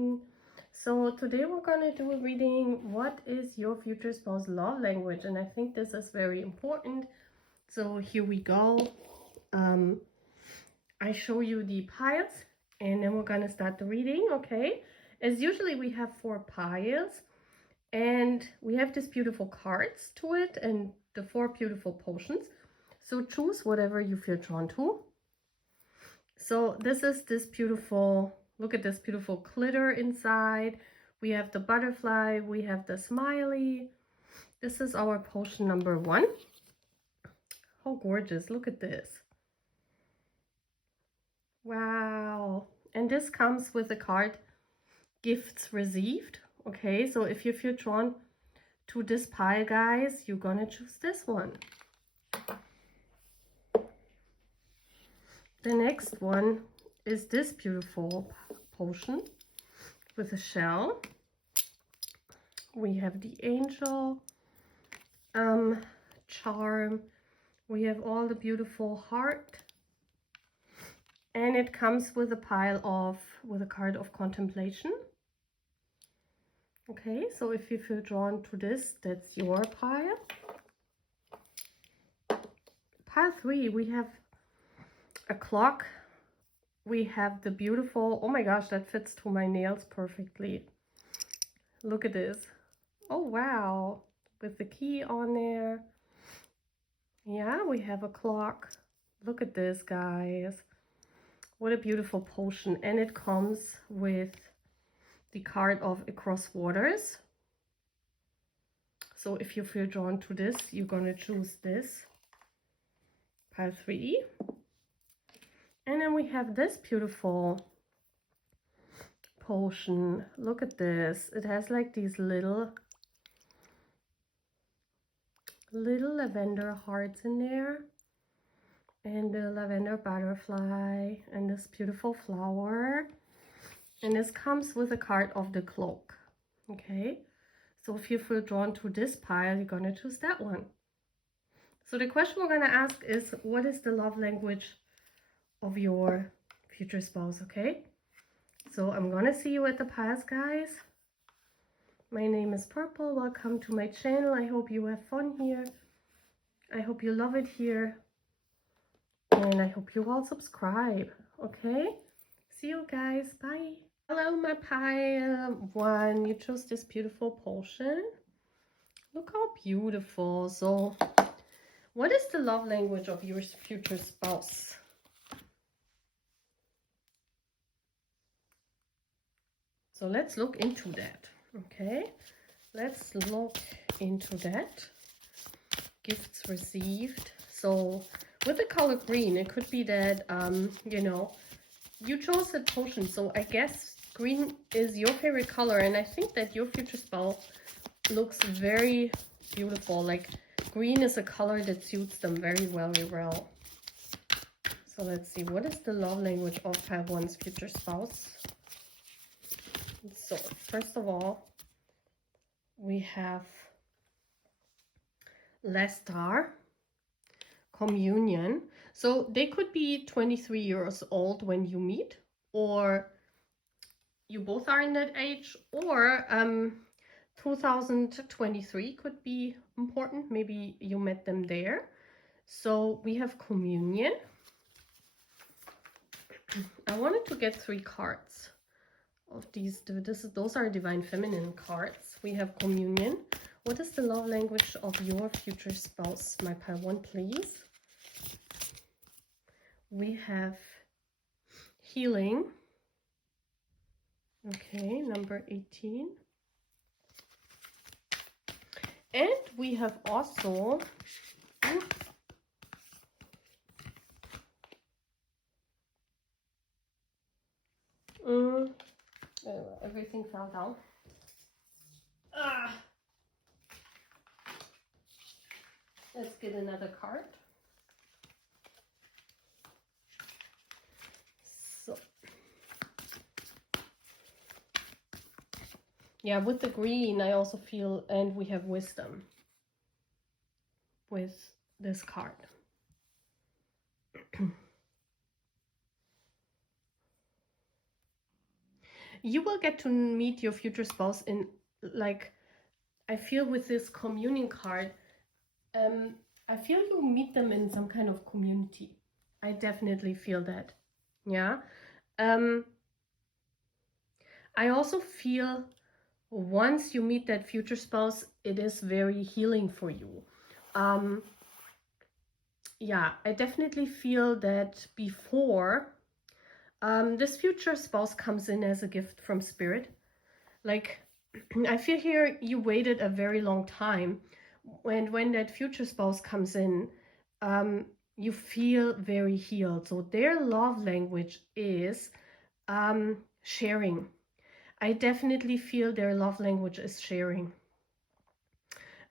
reading. So today we're gonna do a reading, what is your future spouse love language? And I think this is very important. So here we go. I show you the piles and then we're gonna start the reading, okay? As usually we have 4 piles and we have these beautiful cards to it and the 4 beautiful potions. So choose whatever you feel drawn to. So this is this beautiful, look at this beautiful glitter inside. We have the butterfly, we have the smiley. This is our potion number 1. How gorgeous, look at this. Wow. And this comes with the card, gifts received. Okay, so if you feel drawn to this pile, guys, you're gonna choose this one. The next one is this beautiful potion with a shell. We have the angel charm. We have all the beautiful heart. And it comes with a card of contemplation. Okay, so if you feel drawn to this, that's your pile. Pile 3, we have a clock. We have the beautiful, oh my gosh, that fits to my nails perfectly. Look at this. Oh wow, with the key on there. Yeah, we have a clock. Look at this, guys. What a beautiful potion. And it comes with the card of Across Waters. So if you feel drawn to this, you're gonna choose this, pile 3. And then we have this beautiful potion. Look at this. It has like these little lavender hearts in there. And the lavender butterfly. And this beautiful flower. And this comes with a card of the cloak. Okay. So if you feel drawn to this pile, you're gonna choose that one. So the question we're gonna ask is, what is the love language of your future spouse? Okay, so I'm gonna see you at the piles, guys. My name is Purple. Welcome to my channel. I hope you have fun here. I hope you love it here. And I hope you all subscribe. Okay, see you guys. Bye. Hello, my pile 1. You chose this beautiful potion. Look how beautiful. So what is the love language of your future spouse? So let's look into that. Okay, let's look into that. Gifts received. So with the color green, it could be that, you know, you chose a potion. So I guess green is your favorite color. And I think that your future spouse looks very beautiful. Like green is a color that suits them very well. So let's see, what is the love language of pile 1's future spouse? So first of all, we have Lestar, communion. So they could be 23 years old when you meet, or you both are in that age, or 2023 could be important. Maybe you met them there. So we have communion. I wanted to get 3 cards of these. Those are divine feminine cards. We have communion. What is the love language of your future spouse? My pile 1, please. We have healing. Okay, number 18. And we have also everything fell down. Let's get another card. So, yeah, with the green, I also feel, and we have wisdom with this card. You will get to meet your future spouse in, like, I feel with this communion card, I feel you meet them in some kind of community. I definitely feel that. Yeah. I also feel once you meet that future spouse, it is very healing for you. Yeah, I definitely feel that before this future spouse comes in as a gift from spirit. Like, I feel here you waited a very long time. When that future spouse comes in, you feel very healed. So their love language is sharing. I definitely feel their love language is sharing.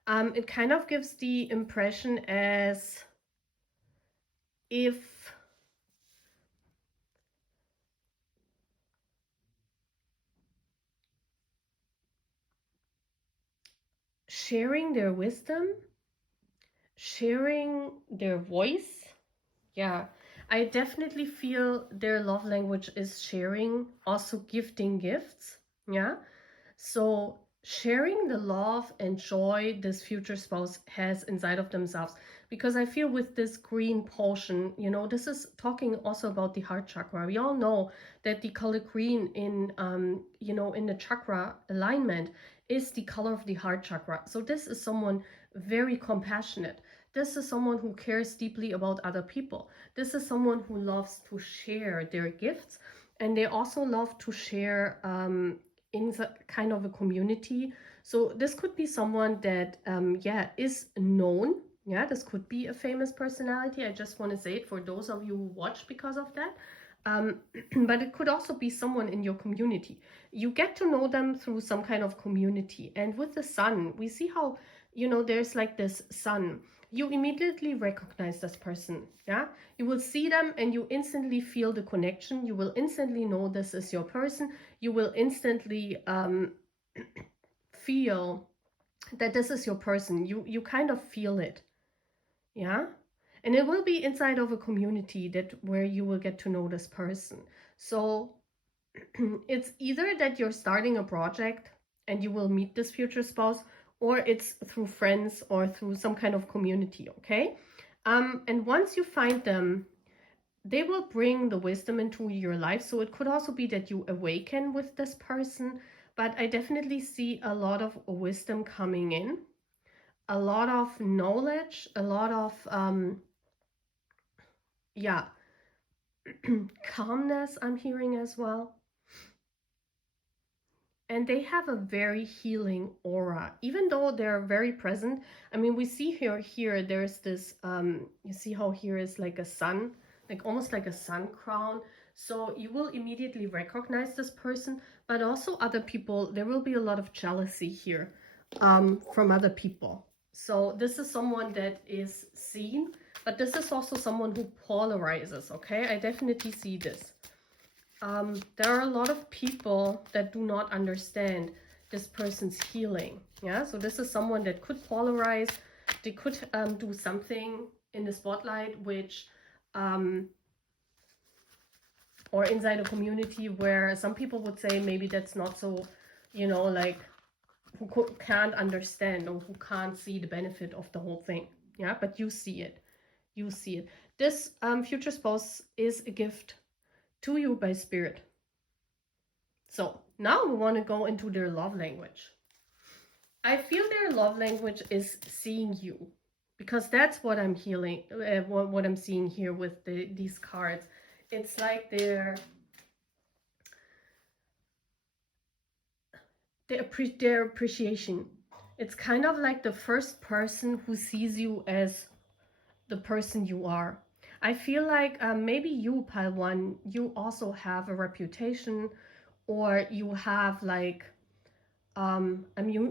It kind of gives the impression as if sharing their wisdom, sharing their voice. Yeah, I definitely feel their love language is sharing, also gifting gifts. Yeah, so sharing the love and joy this future spouse has inside of themselves. Because I feel with this green potion, you know, this is talking also about the heart chakra. We all know that the color green in, you know, in the chakra alignment is the color of the heart chakra. So this is someone very compassionate. This is someone who cares deeply about other people. This is someone who loves to share their gifts, and they also love to share in kind of a community. So this could be someone that, yeah, is known. Yeah, this could be a famous personality. I just want to say it for those of you who watch because of that. But it could also be someone in your community. You get to know them through some kind of community. And with the sun, we see how, you know, there's like this sun. You immediately recognize this person. Yeah, you will see them and you instantly feel the connection. You will instantly know this is your person. You will instantly feel that this is your person. You kind of feel it. Yeah, and it will be inside of a community that where you will get to know this person. So it's either that you're starting a project and you will meet this future spouse, or it's through friends or through some kind of community. Okay, and once you find them, they will bring the wisdom into your life. So it could also be that you awaken with this person, but I definitely see a lot of wisdom coming in, a lot of knowledge, a lot of yeah, calmness I'm hearing as well. And they have a very healing aura, even though they're very present. I mean, we see here there's this, you see how here is like a sun, like almost like a sun crown. So you will immediately recognize this person, but also other people. There will be a lot of jealousy here from other people. So this is someone that is seen, but this is also someone who polarizes, okay? I definitely see this. There are a lot of people that do not understand this person's healing. Yeah, so this is someone that could polarize. They could do something in the spotlight, which or inside a community where some people would say maybe that's not so, you know, like who can't understand or who can't see the benefit of the whole thing. Yeah, but you see it. You see it. This future spouse is a gift to you by spirit. So now we want to go into their love language. I feel their love language is seeing you, because that's what I'm healing, what I'm seeing here with these cards. It's like their appreciation. It's kind of like the first person who sees you as the person you are. I feel like maybe you, Palwan, you also have a reputation, or you have like a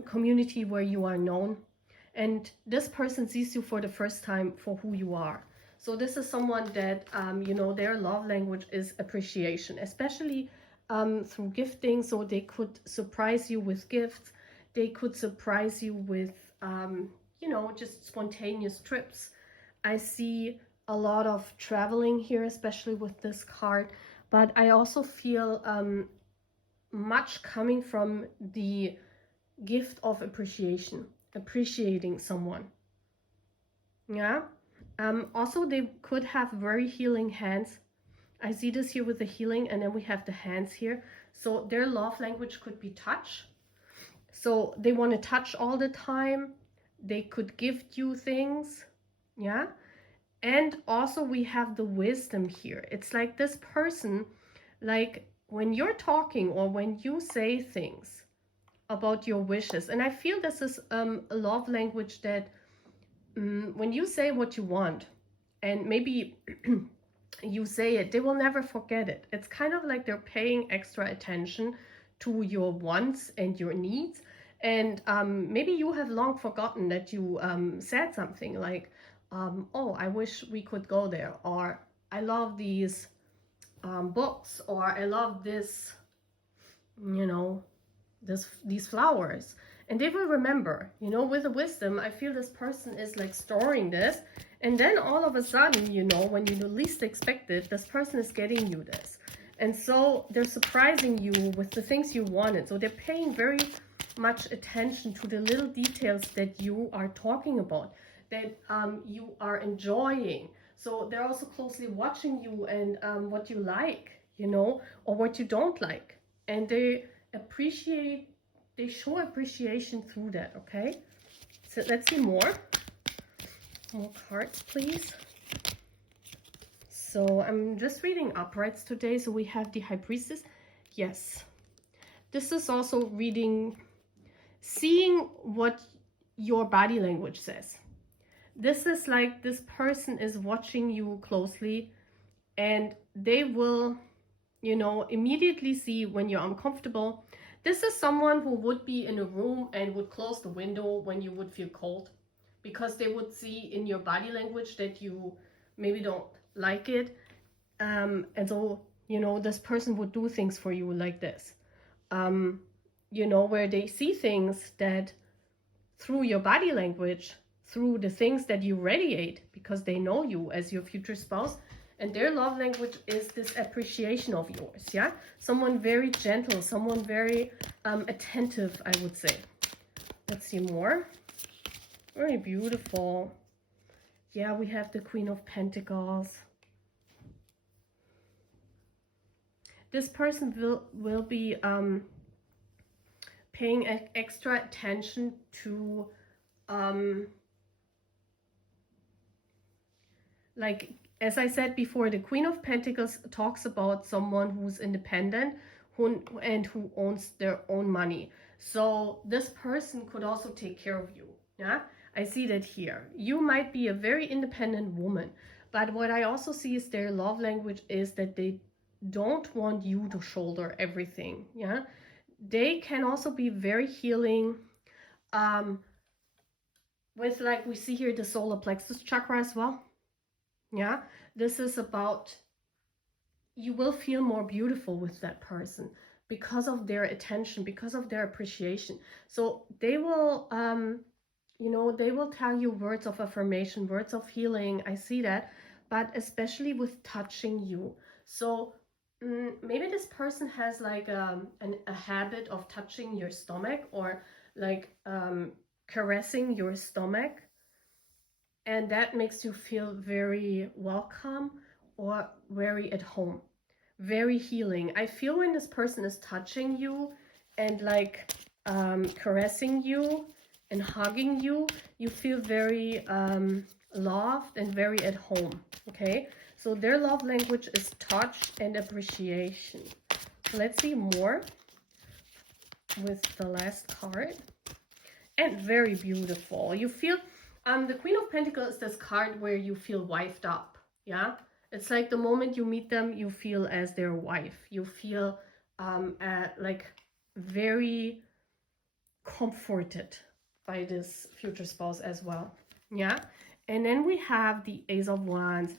community where you are known, and this person sees you for the first time for who you are. So this is someone that you know, their love language is appreciation, especially through gifting. So they could surprise you with gifts, they could surprise you with you know, just spontaneous trips. I see a lot of traveling here, especially with this card, but I also feel much coming from the gift of appreciation, appreciating someone. Yeah. Also, they could have very healing hands. I see this here with the healing, and then we have the hands here. So their love language could be touch. So they want to touch all the time. They could gift you things. Yeah. And also we have the wisdom here. It's like this person, like when you're talking or when you say things about your wishes, and I feel this is a love language that when you say what you want, and maybe you say it, they will never forget it. It's kind of like they're paying extra attention to your wants and your needs. And maybe you have long forgotten that you said something like, oh, I wish we could go there, or I love these books, or I love this, you know, these flowers. And they will remember, you know, with the wisdom. I feel this person is like storing this, and then all of a sudden, you know, when you least expect it, this person is getting you this. And so they're surprising you with the things you wanted. So they're paying very much attention to the little details that you are talking about, that you are enjoying. So they're also closely watching you and what you like, you know, or what you don't like. And they appreciate, they show appreciation through that. Okay, so let's see more cards, please. So I'm just reading uprights today. So we have the High Priestess. Yes, this is also reading, seeing what your body language says. This is like this person is watching you closely, and they will, you know, immediately see when you're uncomfortable. This is someone who would be in a room and would close the window when you would feel cold, because they would see in your body language that you maybe don't like it. And so, you know, this person would do things for you like this. You know, where they see things that through your body language, through the things that you radiate, because they know you as your future spouse, and their love language is this appreciation of yours. Yeah, someone very gentle, someone very attentive, I would say. Let's see more. Very beautiful. Yeah, we have the Queen of Pentacles. This person will be paying extra attention to like, as I said before, the Queen of Pentacles talks about someone who's independent who owns their own money. So this person could also take care of you. Yeah, I see that here. You might be a very independent woman, but what I also see is their love language is that they don't want you to shoulder everything. Yeah, they can also be very healing with, like we see here, the solar plexus chakra as well. Yeah, this is about, you will feel more beautiful with that person because of their attention, because of their appreciation. So they will you know, they will tell you words of affirmation, words of healing. I see that, but especially with touching you. So maybe this person has like a habit of touching your stomach, or like caressing your stomach, and that makes you feel very welcome or very at home, very healing. I feel when this person is touching you and like caressing you and hugging you, you feel very loved and very at home. Okay, so their love language is touch and appreciation. So let's see more with the last card. And very beautiful. You feel the Queen of Pentacles is this card where you feel wifed up. Yeah, it's like the moment you meet them, you feel as their wife. You feel like very comforted by this future spouse as well. Yeah, and then we have the Ace of Wands.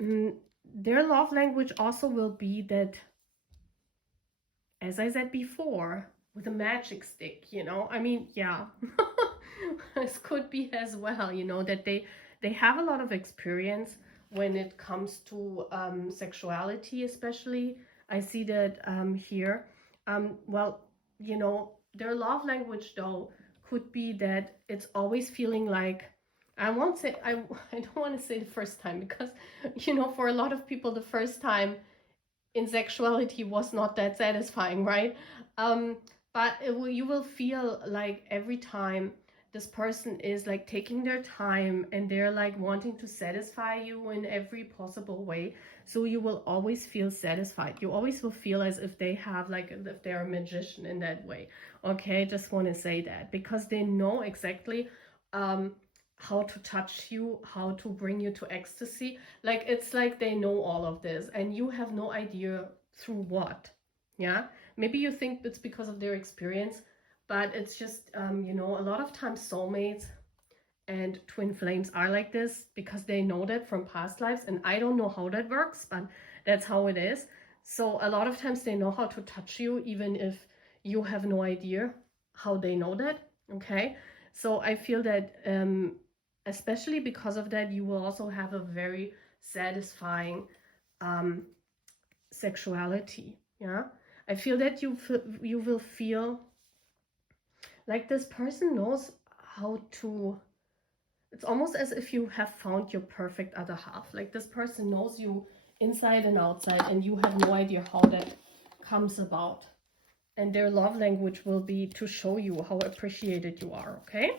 Their love language also will be that, as I said before, with a magic stick, you know, I mean, yeah, this could be as well, you know, that they have a lot of experience when it comes to sexuality, especially. I see that here. Well, you know, their love language though could be that it's always feeling like, I won't say, I don't want to say the first time, because, you know, for a lot of people, the first time in sexuality was not that satisfying, right? But you will feel like every time this person is like taking their time and they're like wanting to satisfy you in every possible way. So you will always feel satisfied. You always will feel as if they have like, if they're a magician in that way. Okay, just want to say that because they know exactly how to touch you, how to bring you to ecstasy. Like, it's like they know all of this and you have no idea through what. Yeah, maybe you think it's because of their experience, but it's just, you know, a lot of times soulmates and twin flames are like this because they know that from past lives, and I don't know how that works, but that's how it is. So a lot of times they know how to touch you even if you have no idea how they know that. Okay, so I feel that especially because of that, you will also have a very satisfying sexuality. Yeah, I feel that you will feel like this person knows how to, it's almost as if you have found your perfect other half. Like, this person knows you inside and outside and you have no idea how that comes about. And their love language will be to show you how appreciated you are. Okay,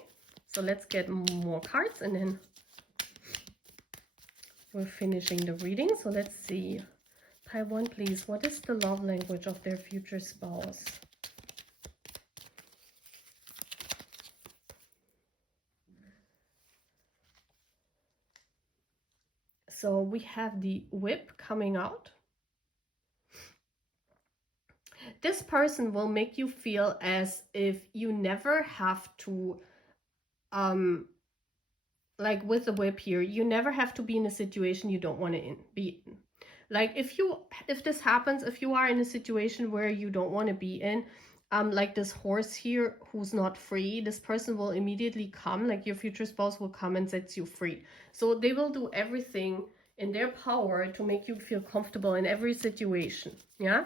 so let's get more cards and then we're finishing the reading. So let's see. Pile 1, please. What is the love language of their future spouse? So we have the whip coming out. This person will make you feel as if you never have to, like with the whip here, you never have to be in a situation you don't want to be in. Like, if this happens, if you are in a situation where you don't want to be in, like this horse here who's not free, this person will immediately come, like your future spouse will come and sets you free. So they will do everything in their power to make you feel comfortable in every situation. Yeah,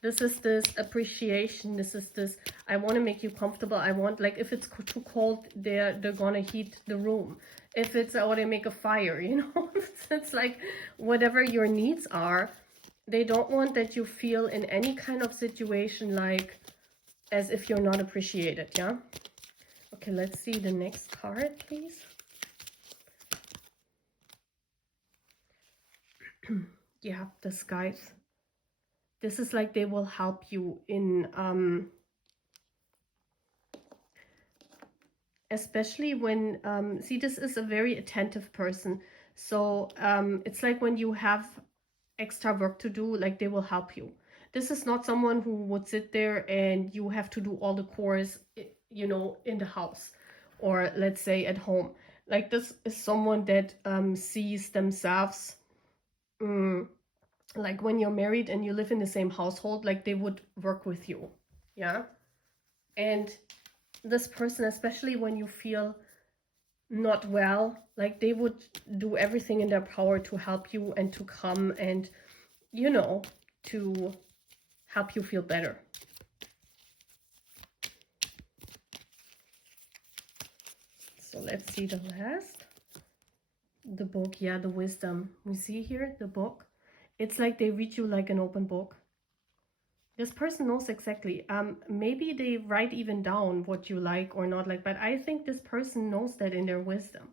this is this appreciation, this is this, I want to make you comfortable. I want, like, if it's too cold, they're gonna heat the room. If it's, or they make a fire, you know. It's like whatever your needs are, they don't want that you feel in any kind of situation like as if you're not appreciated. Yeah, okay, let's see the next card, please. Yeah, the skies. This is like they will help you in especially when see, this is a very attentive person. So it's like when you have extra work to do, like they will help you. This is not someone who would sit there and you have to do all the chores, you know, in the house or let's say at home. Like, this is someone that sees themselves like when you're married and you live in the same household, like they would work with you. Yeah, and this person, especially when you feel not well, like they would do everything in their power to help you and to come and, you know, to help you feel better. So let's see the last. The book, yeah, the wisdom. We see here the book. It's like they read you like an open book. This person knows exactly. Maybe they write even down what you like or not like, but I think this person knows that in their wisdom.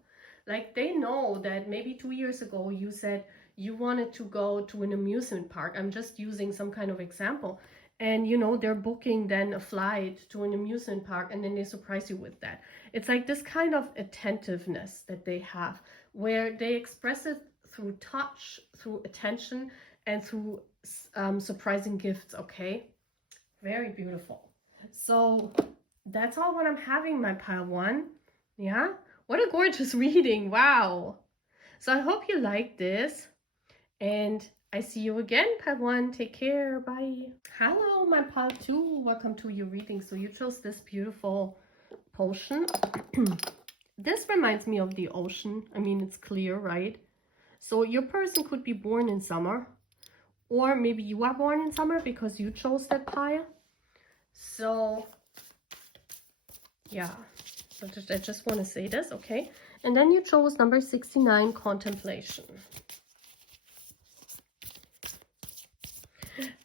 Like, they know that maybe 2 years ago you said you wanted to go to an amusement park. I'm just using some kind of example. And, you know, they're booking then a flight to an amusement park and then they surprise you with that. It's like this kind of attentiveness that they have, where they express it through touch, through attention, and through surprising gifts. Okay, very beautiful. So that's all what I'm having, my pile 1. Yeah, what a gorgeous reading. Wow. So I hope you liked this, and I see you again, pile 1. Take care. Bye. Hello, my pile 2. Welcome to your reading. So you chose this beautiful potion. This reminds me of the ocean. I mean, it's clear, right? So your person could be born in summer, or maybe you are born in summer because you chose that pile. So yeah, so I just want to say this, okay? And then you chose number 69, contemplation.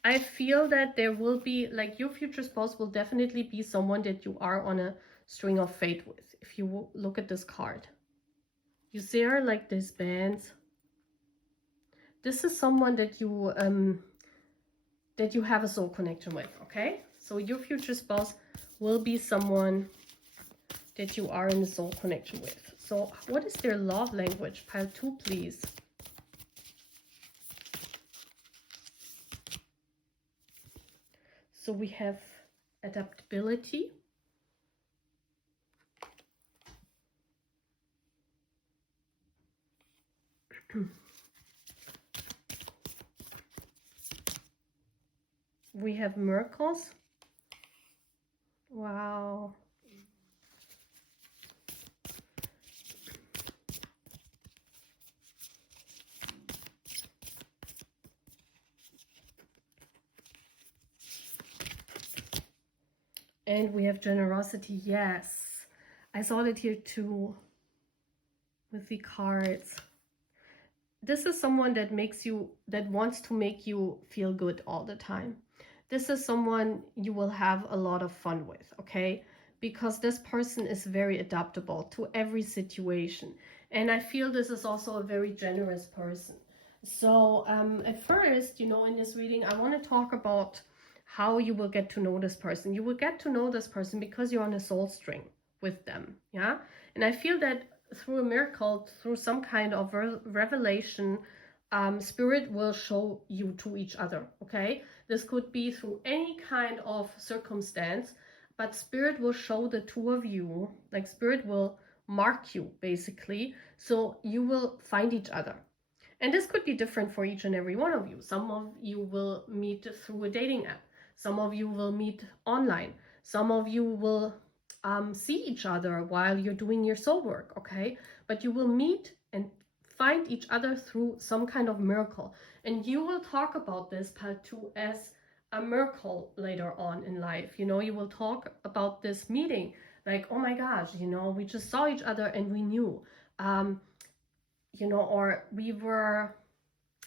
I feel that there will be, like, your future spouse will definitely be someone that you are on a string of fate with. If you look at this card, you see her like these bands. This is someone that you have a soul connection with, okay? So your future spouse will be someone that you are in a soul connection with. So what is their love language? Pile 2, please. So we have adaptability. We have miracles. Wow. And we have generosity. Yes. I saw that here too with the cards. This is someone that wants to make you feel good all the time. This is someone you will have a lot of fun with, okay? Because this person is very adaptable to every situation. And I feel this is also a very generous person. So at first, you know, in this reading, I want to talk about how you will get to know this person. You will get to know this person because you're on a soul string with them, yeah? And I feel that through a miracle, through some kind of revelation, spirit will show you to each other, okay? This could be through any kind of circumstance, but spirit will show the two of you, like spirit will mark you basically, so you will find each other. And this could be different for each and every one of you. Some of you will meet through a dating app. Some of you will meet online. Some of you will see each other while you're doing your soul work, okay? But you will meet and find each other through some kind of miracle. And you will talk about this part 2 as a miracle later on in life. You know, you will talk about this meeting like, oh my gosh, you know, we just saw each other and we knew. You know, or we were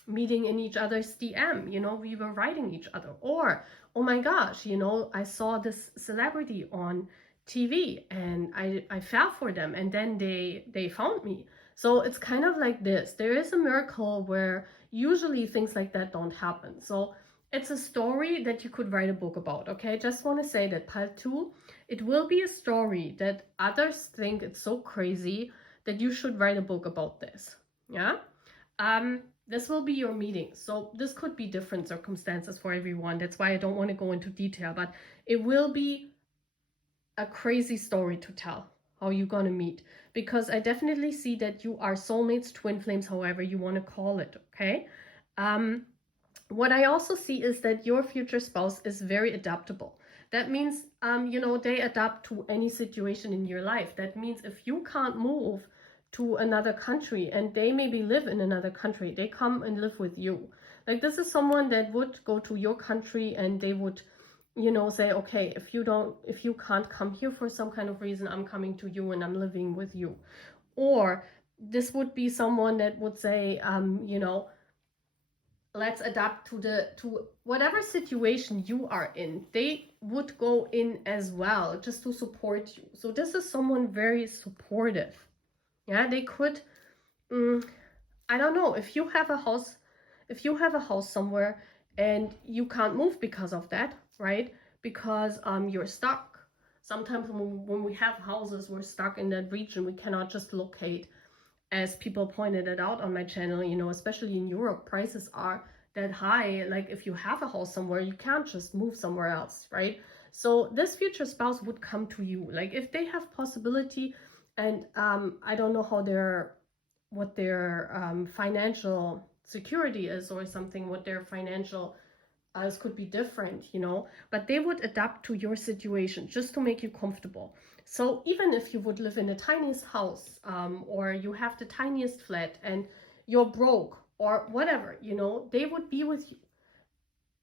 meeting in each other's DM, you know, we were writing each other. Or, oh my gosh, you know, I saw this celebrity on TV and I fell for them and then they found me. So it's kind of like this. There is a miracle where usually things like that don't happen. So it's a story that you could write a book about, okay? Just want to say that part 2, it will be a story that others think it's so crazy that you should write a book about this, yeah? This will be your meeting. So this could be different circumstances for everyone. That's why I don't want to go into detail, but it will be a crazy story to tell how you're going to meet, because I definitely see that you are soulmates, twin flames, however you want to call it, okay? What I also see is that your future spouse is very adaptable. That means, you know, they adapt to any situation in your life. That means if you can't move to another country and they maybe live in another country, they come and live with you. Like, this is someone that would go to your country and they would, you know, say, okay, if you can't come here for some kind of reason, I'm coming to you and I'm living with you. Or this would be someone that would say, you know, let's adapt to whatever situation you are in. They would go in as well just to support you. So this is someone very supportive. Yeah, they could, I don't know, if you have a house somewhere and you can't move because of that, right? Because you're stuck. Sometimes when we have houses, we're stuck in that region. We cannot just locate. As people pointed it out on my channel, you know, especially in Europe, prices are that high. Like, if you have a house somewhere, you can't just move somewhere else, right? So this future spouse would come to you, like, if they have possibility. And I don't know what their financial security is or something, what their financial could be different, you know, but they would adapt to your situation just to make you comfortable. So even if you would live in the tiniest house, or you have the tiniest flat and you're broke or whatever, you know, they would be with you.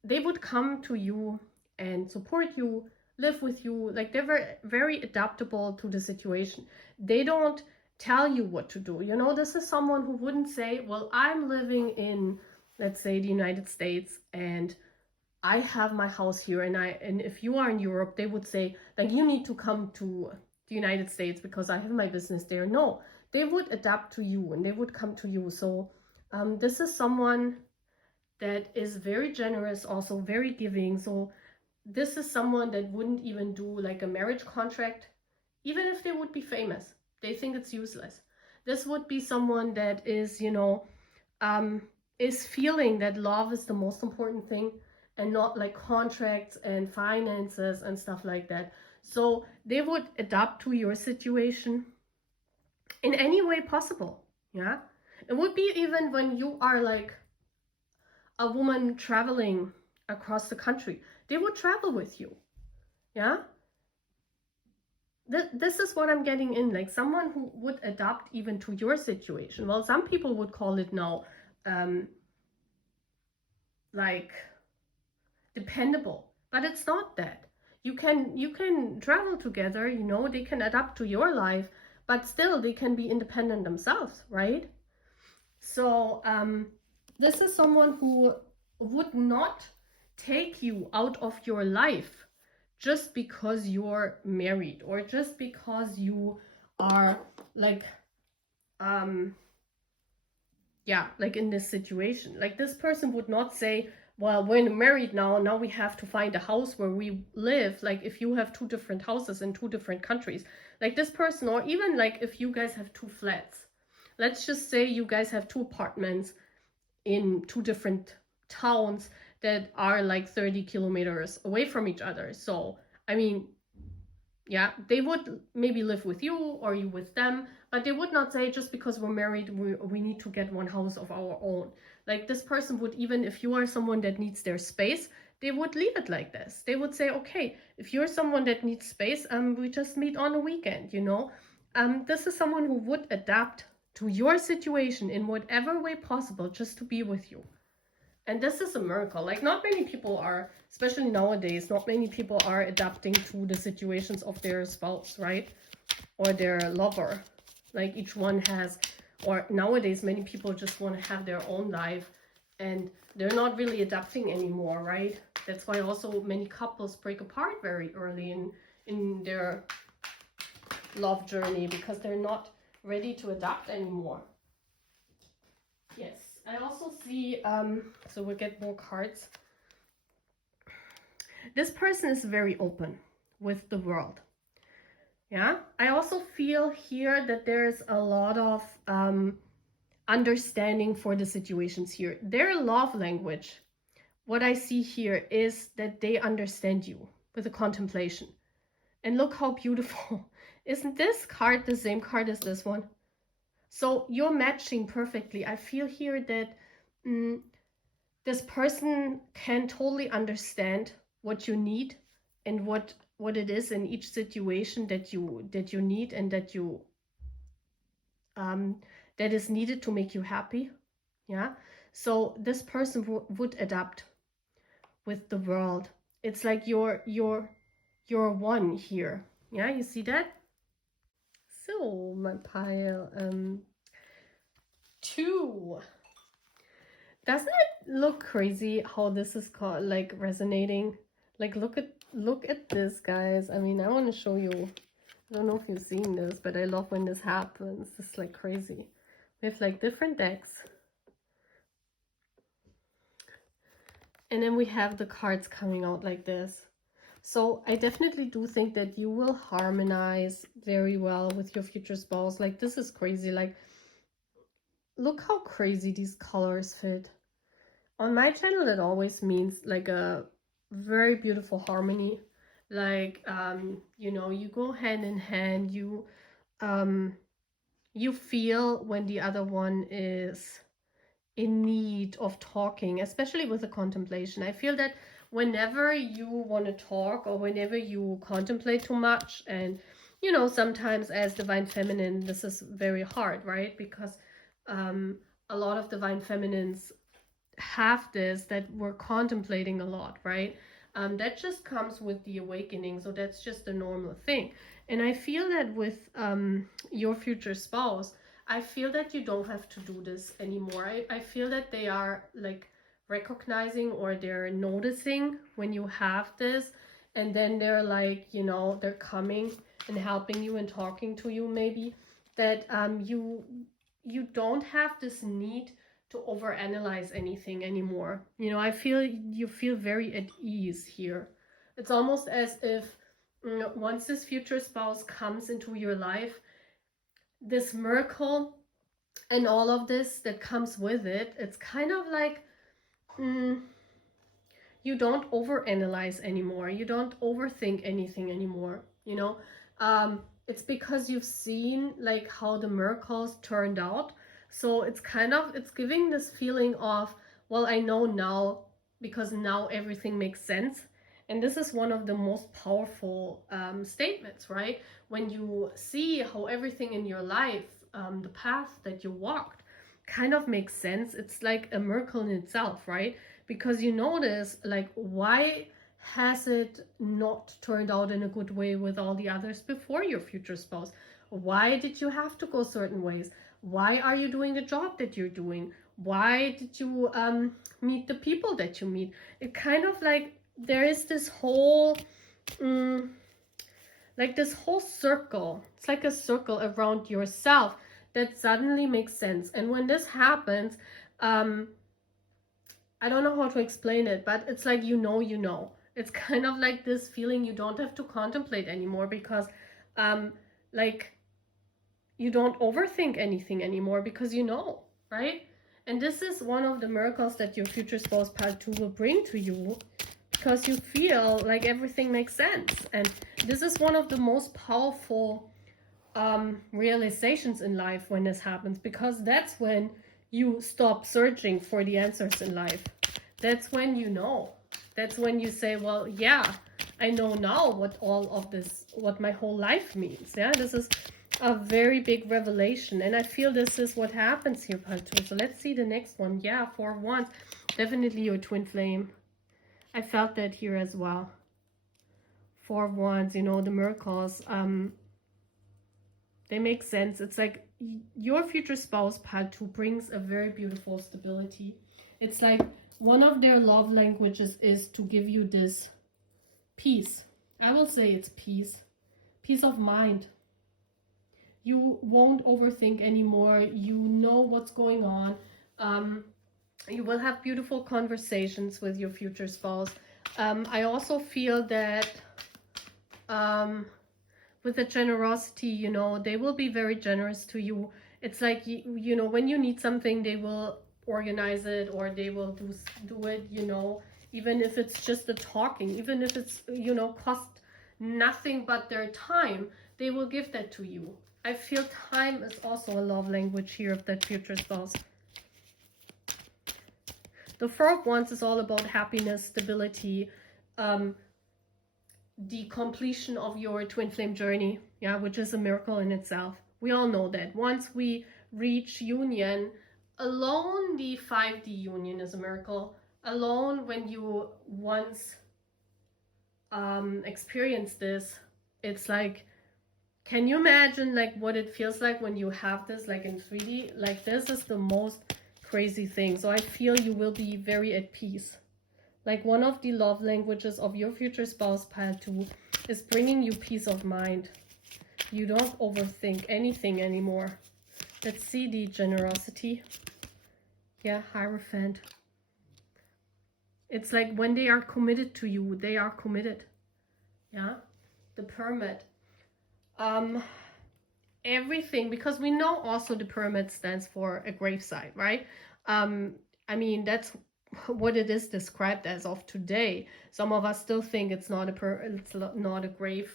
They would come to you and support you live with you. Like they're very, very adaptable to the situation. They don't tell you what to do. You know, this is someone who wouldn't say, well, I'm living in, let's say, the United States, and I have my house here, and if you are in Europe, they would say, like, you need to come to the United States because I have my business there. No, they would adapt to you and they would come to you. So this is someone that is very generous, also very giving. So this is someone that wouldn't even do like a marriage contract, even if they would be famous. They think it's useless. This would be someone that is, you know, is feeling that love is the most important thing, and not like contracts and finances and stuff like that. So they would adapt to your situation in any way possible. Yeah, it would be even when you are like a woman traveling across the country, they would travel with you. Yeah, this is what I'm getting in, like someone who would adapt even to your situation. Well, some people would call it now like dependable, but it's not that. You can travel together, you know, they can adapt to your life, but still they can be independent themselves, right? So this is someone who would not take you out of your life just because you're married, or just because you are like yeah, like in this situation. Like this person would not say, well, we're married now we have to find a house where we live. Like if you have two different houses in two different countries, like this person, or even like if you guys have two flats, let's just say you guys have two apartments in two different towns that are like 30 kilometers away from each other. So I mean, yeah, they would maybe live with you or you with them, but they would not say, just because we're married, we need to get one house of our own. Like this person would, even if you are someone that needs their space, they would leave it like this. They would say, okay, if you're someone that needs space, we just meet on a weekend, you know. This is someone who would adapt to your situation in whatever way possible just to be with you. And this is a miracle. Like not many people are, especially nowadays, not many people are adapting to the situations of their spouse, right? Or their lover. Like each one has, or nowadays many people just want to have their own life and they're not really adapting anymore, right? That's why also many couples break apart very early in their love journey, because they're not ready to adapt anymore. Yes. I also see, so we'll get more cards. This person is very open with the world. Yeah, I also feel here that there's a lot of understanding for the situations here. Their love language, what I see here is that they understand you with a contemplation. And look how beautiful. Isn't this card the same card as this one? So you're matching perfectly. I feel here that this person can totally understand what you need and what it is in each situation that you need, and that you that is needed to make you happy. Yeah, so this person would adapt with the world. It's like you're one here. Yeah, you see that? So my pile 2. Doesn't it look crazy how this is called, like resonating? Like look at this, guys. I mean, I want to show you. I don't know if you've seen this, but I love when this happens. It's like crazy. We have like different decks. And then we have the cards coming out like this. So I definitely do think that you will harmonize very well with your future spouse. Like this is crazy. Like look how crazy these colors fit. On my channel, it always means like a very beautiful harmony. Like you know, you go hand in hand. You feel when the other one is in need of talking, especially with the contemplation. I feel that whenever you want to talk, or whenever you contemplate too much, and you know, sometimes as divine feminine, this is very hard, right? Because a lot of divine feminines have this, that we're contemplating a lot, right? That just comes with the awakening. So that's just a normal thing. And I feel that with your future spouse, I feel that you don't have to do this anymore. I feel that they are like recognizing, or they're noticing when you have this, and then they're like, you know, they're coming and helping you and talking to you, maybe, that you don't have this need to overanalyze anything anymore. You know, I feel you feel very at ease here. It's almost as if once this future spouse comes into your life, this miracle and all of this that comes with it, it's kind of like you don't overanalyze anymore. You don't overthink anything anymore, you know. It's because you've seen like how the miracles turned out. So it's kind of, it's giving this feeling of, well, I know now, because now everything makes sense. And this is one of the most powerful statements, right? When you see how everything in your life, the path that you walked, kind of makes sense. It's like a miracle in itself, right? Because you notice, like, why has it not turned out in a good way with all the others before your future spouse? Why did you have to go certain ways? Why are you doing the job that you're doing? Why did you meet the people that you meet? It kind of like, there is this whole like this whole circle. It's like a circle around yourself that suddenly makes sense. And when this happens, I don't know how to explain it, but it's like, you know. It's kind of like this feeling you don't have to contemplate anymore, because like, you don't overthink anything anymore, because you know, right? And this is one of the miracles that your future spouse part 2 will bring to you, because you feel like everything makes sense. And this is one of the most powerful realizations in life when this happens, because that's when you stop searching for the answers in life. That's when you know. That's when you say, well, yeah, I know now what all of this, what my whole life means. Yeah, this is a very big revelation. And I feel this is what happens here, part 2. So let's see the next one. Yeah, 4 of Wands. Definitely your twin flame. I felt that here as well. 4 of Wands, you know, the miracles. They make sense. It's like your future spouse, part 2, brings a very beautiful stability. It's like one of their love languages is to give you this peace. I will say it's peace. Peace of mind. You won't overthink anymore. You know what's going on. You will have beautiful conversations with your future spouse. I also feel that with the generosity, you know, they will be very generous to you. It's like, you know, when you need something, they will organize it, or they will do it, you know, even if it's just the talking, even if it's, you know, cost nothing but their time, they will give that to you. I feel time is also a love language here of that future spouse. The 4 of Wands is all about happiness, stability, the completion of your twin flame journey, yeah, which is a miracle in itself. We all know that once we reach union, alone the 5D union is a miracle. Alone, when you once experience this, it's like, can you imagine like what it feels like when you have this like in 3D? Like, this is the most crazy thing. So I feel you will be very at peace. Like, one of the love languages of your future spouse, part 2, is bringing you peace of mind. You don't overthink anything anymore. Let's see the generosity. Yeah, Hierophant. It's like when they are committed to you, they are committed. Yeah, the Hermit. Everything, because we know also the Hermit stands for a gravesite, right? I mean, that's what it is described as of today. Some of us still think it's not a grave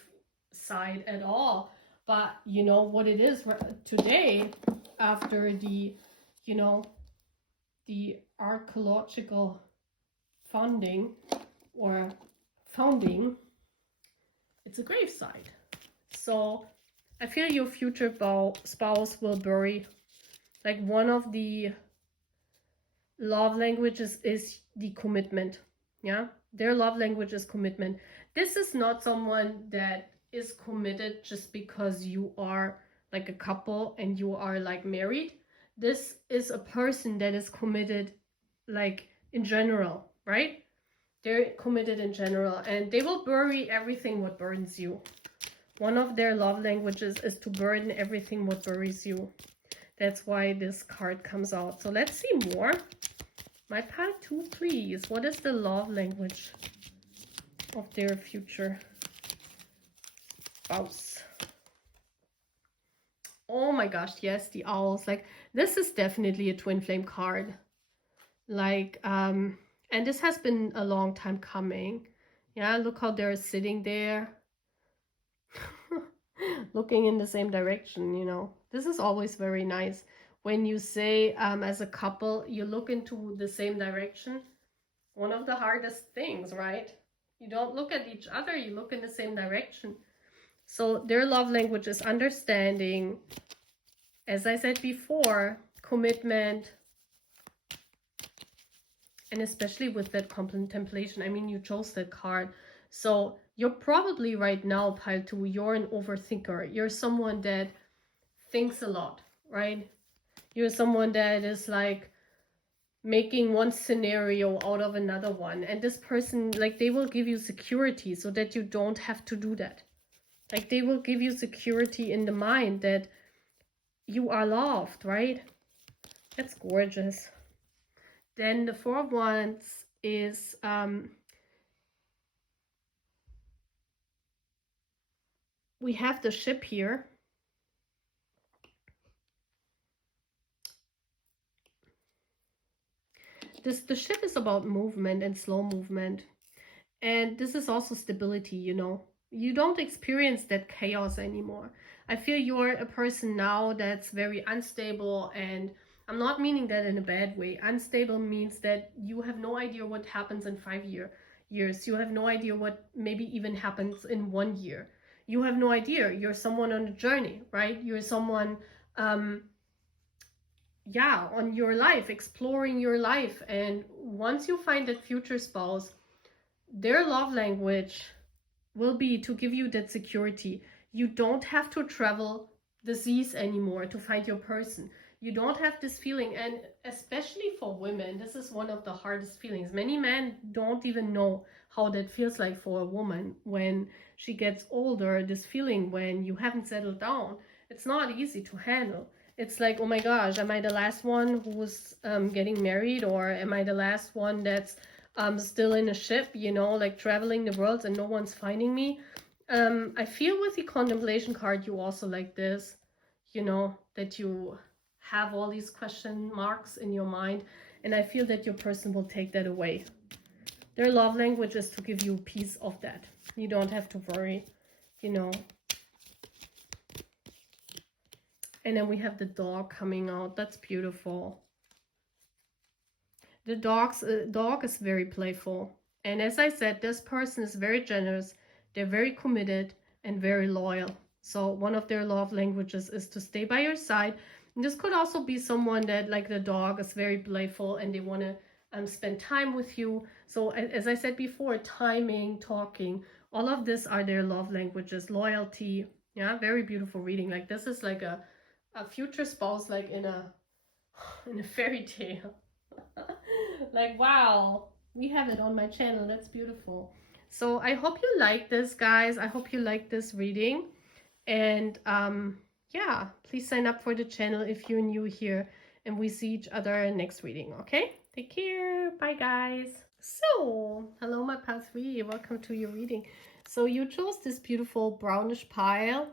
site at all, but you know what it is today, after the, you know, the archaeological founding, it's a grave site. So I feel your future spouse will bury, like, one of the love languages is the commitment. Yeah, Their love language is commitment. This is not someone that is committed just because you are like a couple and you are like married. This is a person that is committed like in general, right? They're committed in general, and they will bury everything what burdens you. One of their love languages is to burden everything what worries you. That's why this card comes out. So let's see more. My pile 2, please. What is the love language of their future spouse? Oh my gosh, yes, the owls. Like, this is definitely a twin flame card. Like, and this has been a long time coming. Yeah, look how they're sitting there. Looking in the same direction, you know. This is always very nice. When you say, as a couple, you look into the same direction. One of the hardest things, right? You don't look at each other, you look in the same direction. So their love language is understanding, as I said before, commitment, and especially with that contemplation. I mean, you chose that card. So you're probably right now, pile 2, you're an overthinker. You're someone that thinks a lot, right? You're someone that is like making one scenario out of another one. And this person, like, they will give you security so that you don't have to do that. Like, they will give you security in the mind that you are loved, right? That's gorgeous. Then the 4 of Wands is we have the ship here. The ship is about movement and slow movement. And this is also stability, you know. You don't experience that chaos anymore. I feel you're a person now that's very unstable, and I'm not meaning that in a bad way. Unstable means that you have no idea what happens in 5 years. You have no idea what maybe even happens in 1 year. You have no idea. You're someone on a journey, right? You're someone, yeah, on your life, exploring your life. And once you find that future spouse, their love language will be to give you that security. You don't have to travel the seas anymore to find your person. You don't have this feeling, and especially for women, this is one of the hardest feelings. Many men don't even know how that feels like for a woman when she gets older. This feeling when you haven't settled down, it's not easy to handle. It's like, oh my gosh, am I the last one who's getting married, or am I the last one that's still in a ship, you know, like traveling the world and no one's finding me? I feel with the contemplation card, you also like this, you know, that you have all these question marks in your mind, and I feel that your person will take that away. Their love language is to give you peace of that. You don't have to worry, you know. And then we have the dog coming out. That's beautiful. The dog is very playful. And as I said, this person is very generous. They're very committed and very loyal. So one of their love languages is to stay by your side. And this could also be someone that, like the dog, is very playful and they want to spend time with you. So as I said before, timing, talking, all of this are their love languages. Loyalty. Yeah, very beautiful reading. Like, this is like a future spouse, like in a fairy tale. Like, wow, we have it on my channel. That's beautiful. So I hope you like this, guys. I hope you like this reading. And yeah, please sign up for the channel if you're new here, and we see each other in next reading. Okay, take care. Bye, guys. So hello, my pile 3, welcome to your reading. So you chose this beautiful brownish pile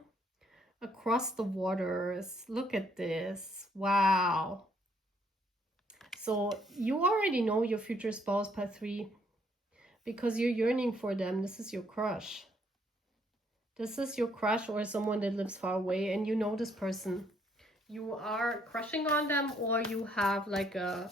across the waters. Look at this. Wow. So you already know your future spouse, pile 3, because you're yearning for them. This is your crush. This is your crush, or someone that lives far away, and you know this person. You are crushing on them, or you have like a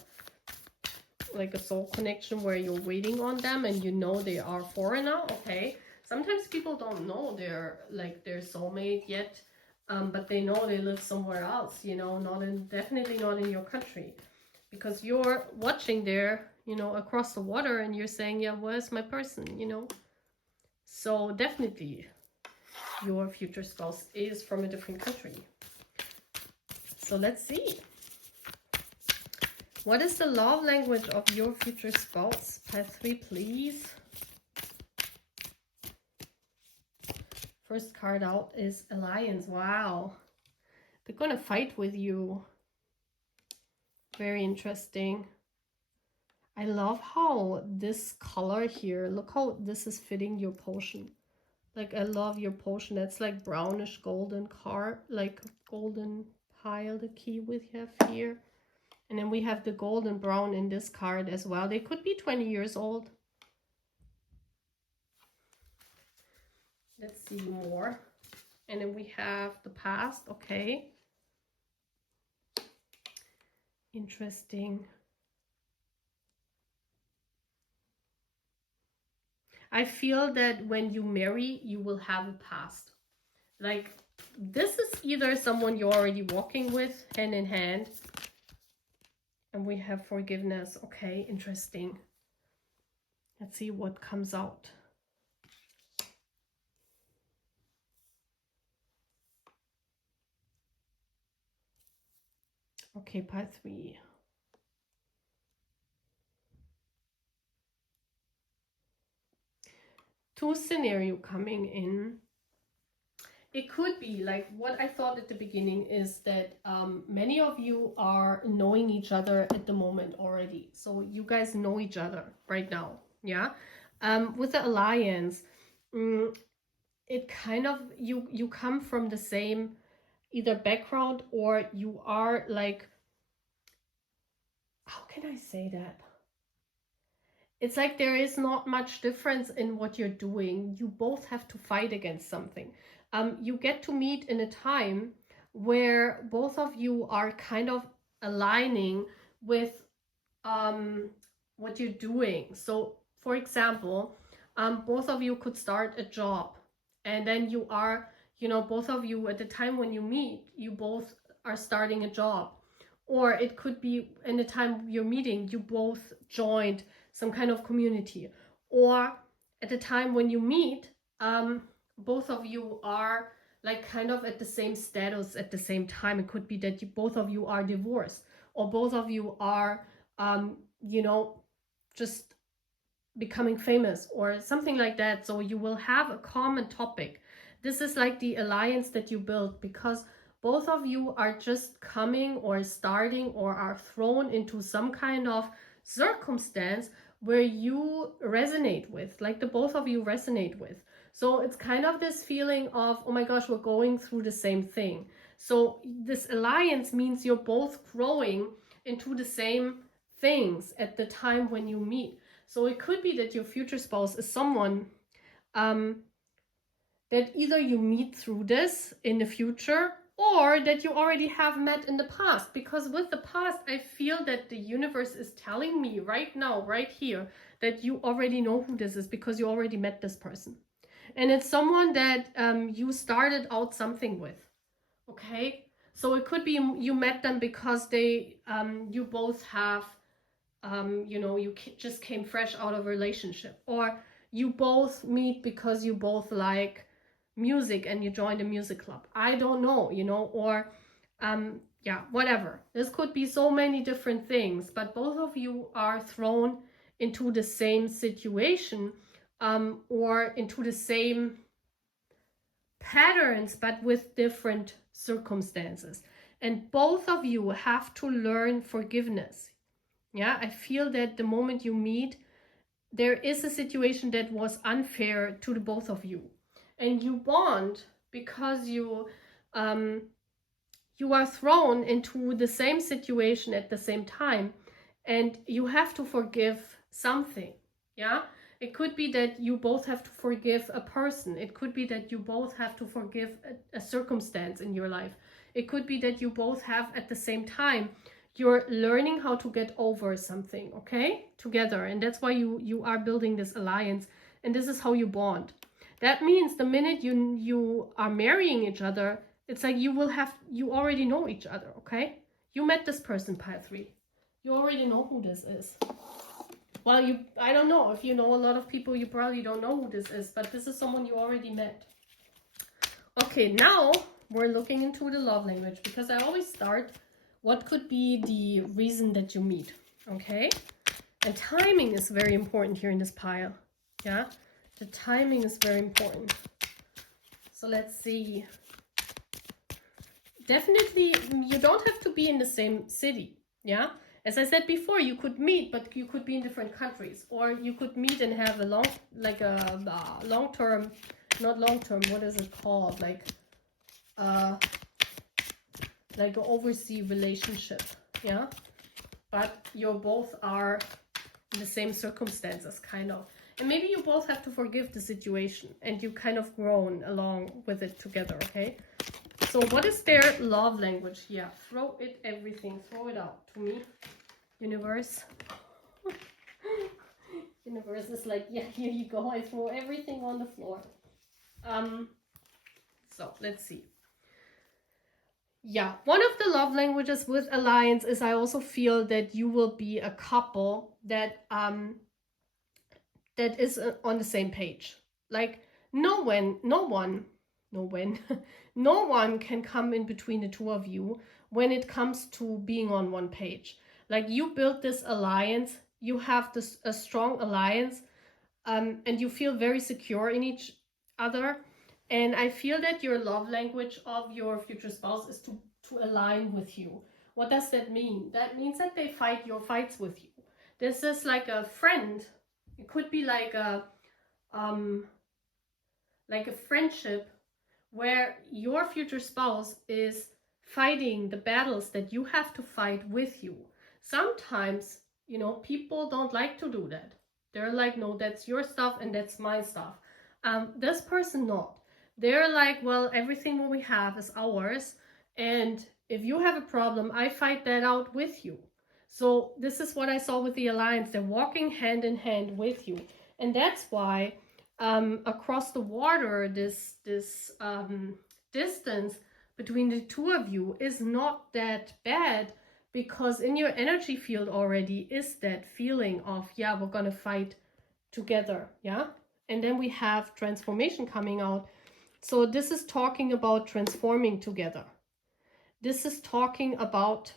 soul connection where you're waiting on them and you know they are foreigner. Okay, sometimes people don't know they're like their soulmate yet, but they know they live somewhere else, you know, definitely not in your country, because you're watching there you know, across the water, and you're saying, yeah, where's my person, you know? So definitely your future spouse is from a different country. So let's see. What is the love language of your future spouse? Pile 3, please. First card out is Alliance. Wow. They're gonna fight with you. Very interesting. I love how this color here, look how this is fitting your potion. Like, I love your potion. That's like brownish golden card, like golden pile, the key we have here. And then we have the gold and brown in this card as well. They could be 20 years old. Let's see more. And then we have the past. Okay. Interesting. I feel that when you marry, you will have a past. Like, this is either someone you're already walking with hand in hand. And we have forgiveness. Okay, interesting. Let's see what comes out. Okay, pile 3. Two scenario coming in. It could be like what I thought at the beginning is that many of you are knowing each other at the moment already. So you guys know each other right now. Yeah. With the alliance, it kind of, you come from the same either background, or you are like, how can I say that? It's like there is not much difference in what you're doing. You both have to fight against something. You get to meet in a time where both of you are kind of aligning with what you're doing. So, for example, both of you could start a job, and then you are, you know, both of you at the time when you meet, you both are starting a job. Or it could be in the time you're meeting, you both joined some kind of community. Or at the time when you meet, both of you are like kind of at the same status at the same time. It could be that both of you are divorced, or both of you are, you know, just becoming famous or something like that. So you will have a common topic. This is like the alliance that you build, because both of you are just coming or starting or are thrown into some kind of circumstance where you resonate with, like the both of you resonate with. So it's kind of this feeling of, oh my gosh, we're going through the same thing. So this alliance means you're both growing into the same things at the time when you meet. So it could be that your future spouse is someone that either you meet through this in the future, or that you already have met in the past. Because with the past, I feel that the universe is telling me right now, right here, that you already know who this is, because you already met this person. And it's someone that you started out something with, okay? So it could be you met them because they, you both have, you know, you just came fresh out of a relationship. Or you both meet because you both like music and you joined a music club. I don't know, you know, or yeah, whatever. This could be so many different things, but both of you are thrown into the same situation, or into the same patterns, but with different circumstances. And both of you have to learn forgiveness. Yeah, I feel that the moment you meet, there is a situation that was unfair to the both of you. And you bond because you are thrown into the same situation at the same time, and you have to forgive something. Yeah, it could be that you both have to forgive a person. It could be that you both have to forgive a circumstance in your life. It could be that you both have at the same time, you're learning how to get over something, okay, together. And that's why you are building this alliance, and this is how you bond. That means the minute you are marrying each other, it's like you already know each other, okay? You met this person, pile 3. You already know who this is. Well, I don't know. If you know a lot of people, you probably don't know who this is, but this is someone you already met. Okay, now we're looking into the love language, because I always start, what could be the reason that you meet, okay? And timing is very important here in this pile, yeah? The timing is very important. So let's see. Definitely, you don't have to be in the same city, yeah? As I said before, you could meet, but you could be in different countries. Or you could meet and have a long-term, not long-term, what is it called? Like an overseas relationship, yeah? But you both are in the same circumstances, kind of. And maybe you both have to forgive the situation and you kind of grown along with it together, okay? So what is their love language here? Throw it, everything. Throw it out to me. Universe. Universe is like, yeah, here you go. I throw everything on the floor. So let's see. Yeah, one of the love languages with Alliance is, I also feel that you will be a couple that that is on the same page. Like no one can come in between the two of you when it comes to being on one page. Like you built this alliance, you have a strong alliance, and you feel very secure in each other. And I feel that your love language of your future spouse is to align with you. What does that mean? That means that they fight your fights with you. This is like a friend. It could be like a friendship where your future spouse is fighting the battles that you have to fight with you. Sometimes, you know, people don't like to do that. They're like, no, that's your stuff and that's my stuff. This person not. They're like, well, everything what we have is ours. And if you have a problem, I fight that out with you. So this is what I saw with the alliance. They're walking hand in hand with you. And that's why across the water, this distance between the two of you is not that bad, because in your energy field already is that feeling of, yeah, we're gonna fight together, yeah? And then we have transformation coming out. So this is talking about transforming together. This is talking about,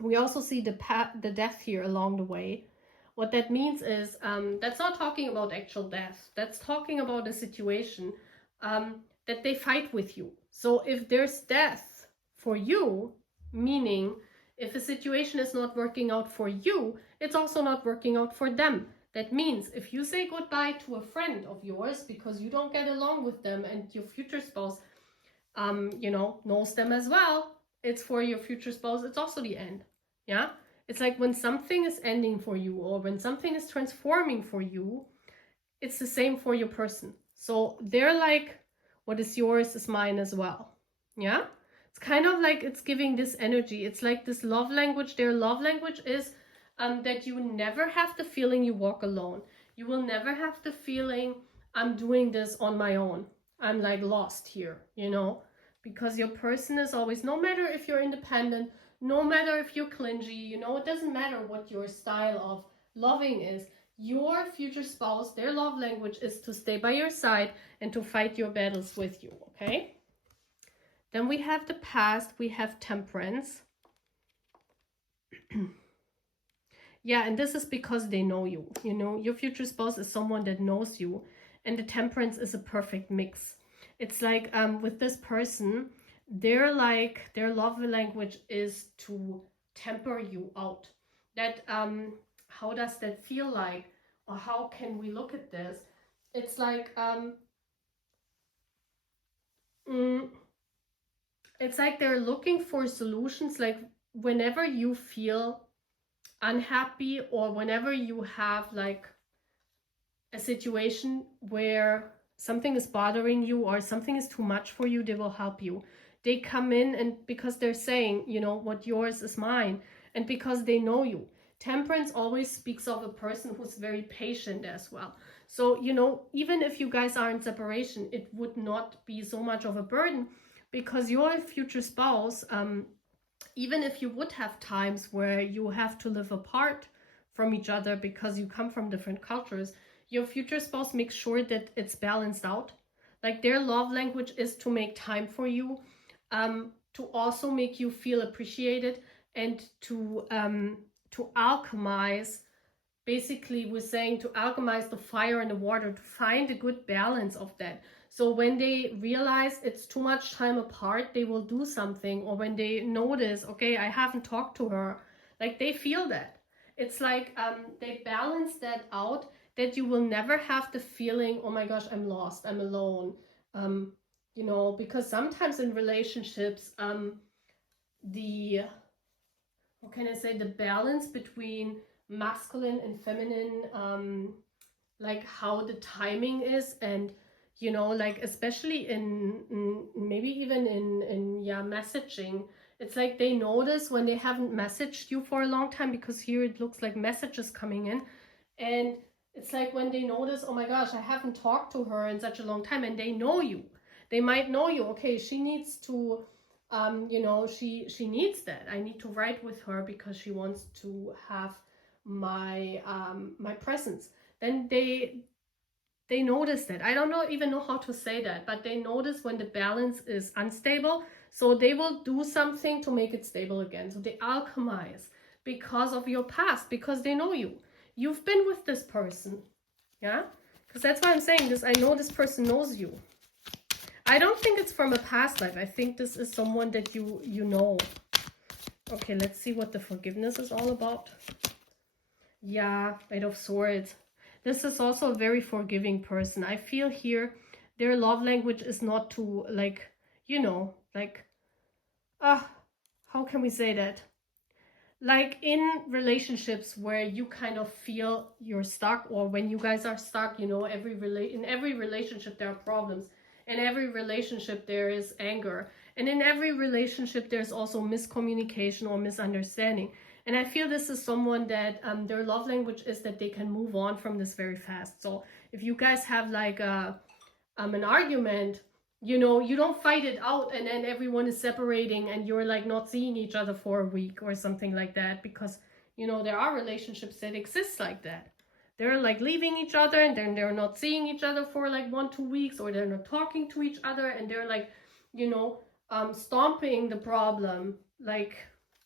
we also see the death here along the way. What that means is, that's not talking about actual death. That's talking about a situation that they fight with you. So if there's death for you, meaning if a situation is not working out for you, it's also not working out for them. That means if you say goodbye to a friend of yours because you don't get along with them and your future spouse, you know, knows them as well, it's for your future spouse, it's also the end, yeah? It's like when something is ending for you or when something is transforming for you, it's the same for your person. So they're like, what is yours is mine as well, yeah? It's kind of like it's giving this energy. It's like this love language. Their love language is that you never have the feeling you walk alone. You will never have the feeling I'm doing this on my own. I'm like lost here, you know, because your person is always, no matter if you're independent, no matter if you're clingy, you know, it doesn't matter what your style of loving is. Your future spouse, their love language is to stay by your side and to fight your battles with you, okay? Then we have the past, we have temperance. Yeah, and this is because they know you. You know, your future spouse is someone that knows you, and the temperance is a perfect mix. It's like with this person, their love language is to temper you out. That how does that feel like, or how can we look at this? It's like it's like they're looking for solutions. Like whenever you feel unhappy or whenever you have like a situation where something is bothering you or something is too much for you, they will help you. They come in, and because they're saying, you know, what yours is mine, and because they know you. Temperance always speaks of a person who's very patient as well. So, you know, even if you guys are in separation, it would not be so much of a burden, because your future spouse even if you would have times where you have to live apart from each other because you come from different cultures, your future spouse makes sure that it's balanced out. Like their love language is to make time for you, to also make you feel appreciated, and to alchemize. Basically, we're saying to alchemize the fire and the water, to find a good balance of that. So when they realize it's too much time apart, they will do something. Or when they notice, okay, I haven't talked to her, like they feel that. It's like they balance that out, that you will never have the feeling, oh my gosh, I'm lost, I'm alone. You know, because sometimes in relationships, the, what can I say, the balance between masculine and feminine, like how the timing is, and you know, like especially in maybe even in yeah, messaging, it's like they notice when they haven't messaged you for a long time, because here it looks like messages coming in, and it's like when they notice, oh my gosh, I haven't talked to her in such a long time, and they know you, they might know you, okay, she needs to you know, she needs that, I need to write with her because she wants to have my my presence. Then they notice that. I don't know, even know how to say that, but they notice when the balance is unstable, so they will do something to make it stable again. So they alchemize because of your past, because they know you, you've been with this person. Yeah, because that's why I'm saying this. I know this person knows you. I don't think it's from a past life. I think this is someone that you know. Okay, let's see what the forgiveness is all about. Yeah, Eight of Swords. This is also a very forgiving person. I feel here their love language is not to, like, you know, like, how can we say that? Like in relationships where you kind of feel you're stuck, or when you guys are stuck, you know, in every relationship there are problems. In every relationship there is anger. And in every relationship there's also miscommunication or misunderstanding. And I feel this is someone that their love language is that they can move on from this very fast. So if you guys have like an argument, you know, you don't fight it out and then everyone is separating and you're like not seeing each other for a week or something like that, because you know there are relationships that exist like that. They're like leaving each other and then they're not seeing each other for like 1-2 weeks, or they're not talking to each other, and they're like, you know, stomping the problem like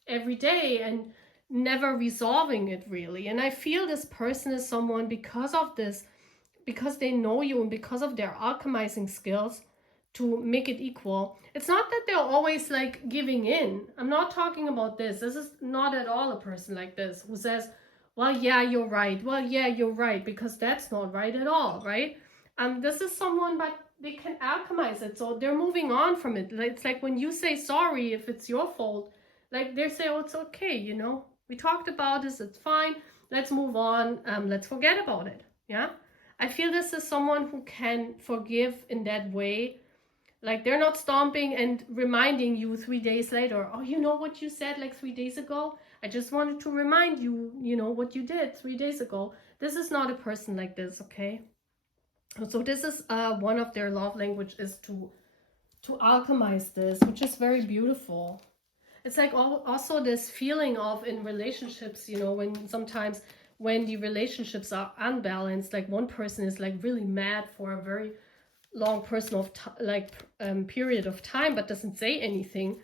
every day and never resolving it really. And I feel this person is someone, because of this, because they know you and because of their alchemizing skills to make it equal. It's not that they're always like giving in. I'm not talking about this. This is not at all a person like this who says, well, yeah, you're right. Well, yeah, you're right, because that's not right at all, right? This is someone, but they can alchemize it. So they're moving on from it. It's like when you say sorry, if it's your fault, like they say, oh, it's okay, you know, we talked about this, it's fine. Let's move on. Let's forget about it. Yeah. I feel this is someone who can forgive in that way. Like they're not stomping and reminding you 3 days later, oh, you know what you said like 3 days ago? I just wanted to remind you, you know, what you did 3 days ago. This is not a person like this, okay? So this is one of their love language, is to alchemize this, which is very beautiful. It's like also this feeling of in relationships, you know, when sometimes when the relationships are unbalanced, like one person is like really mad for a very long period of time, but doesn't say anything,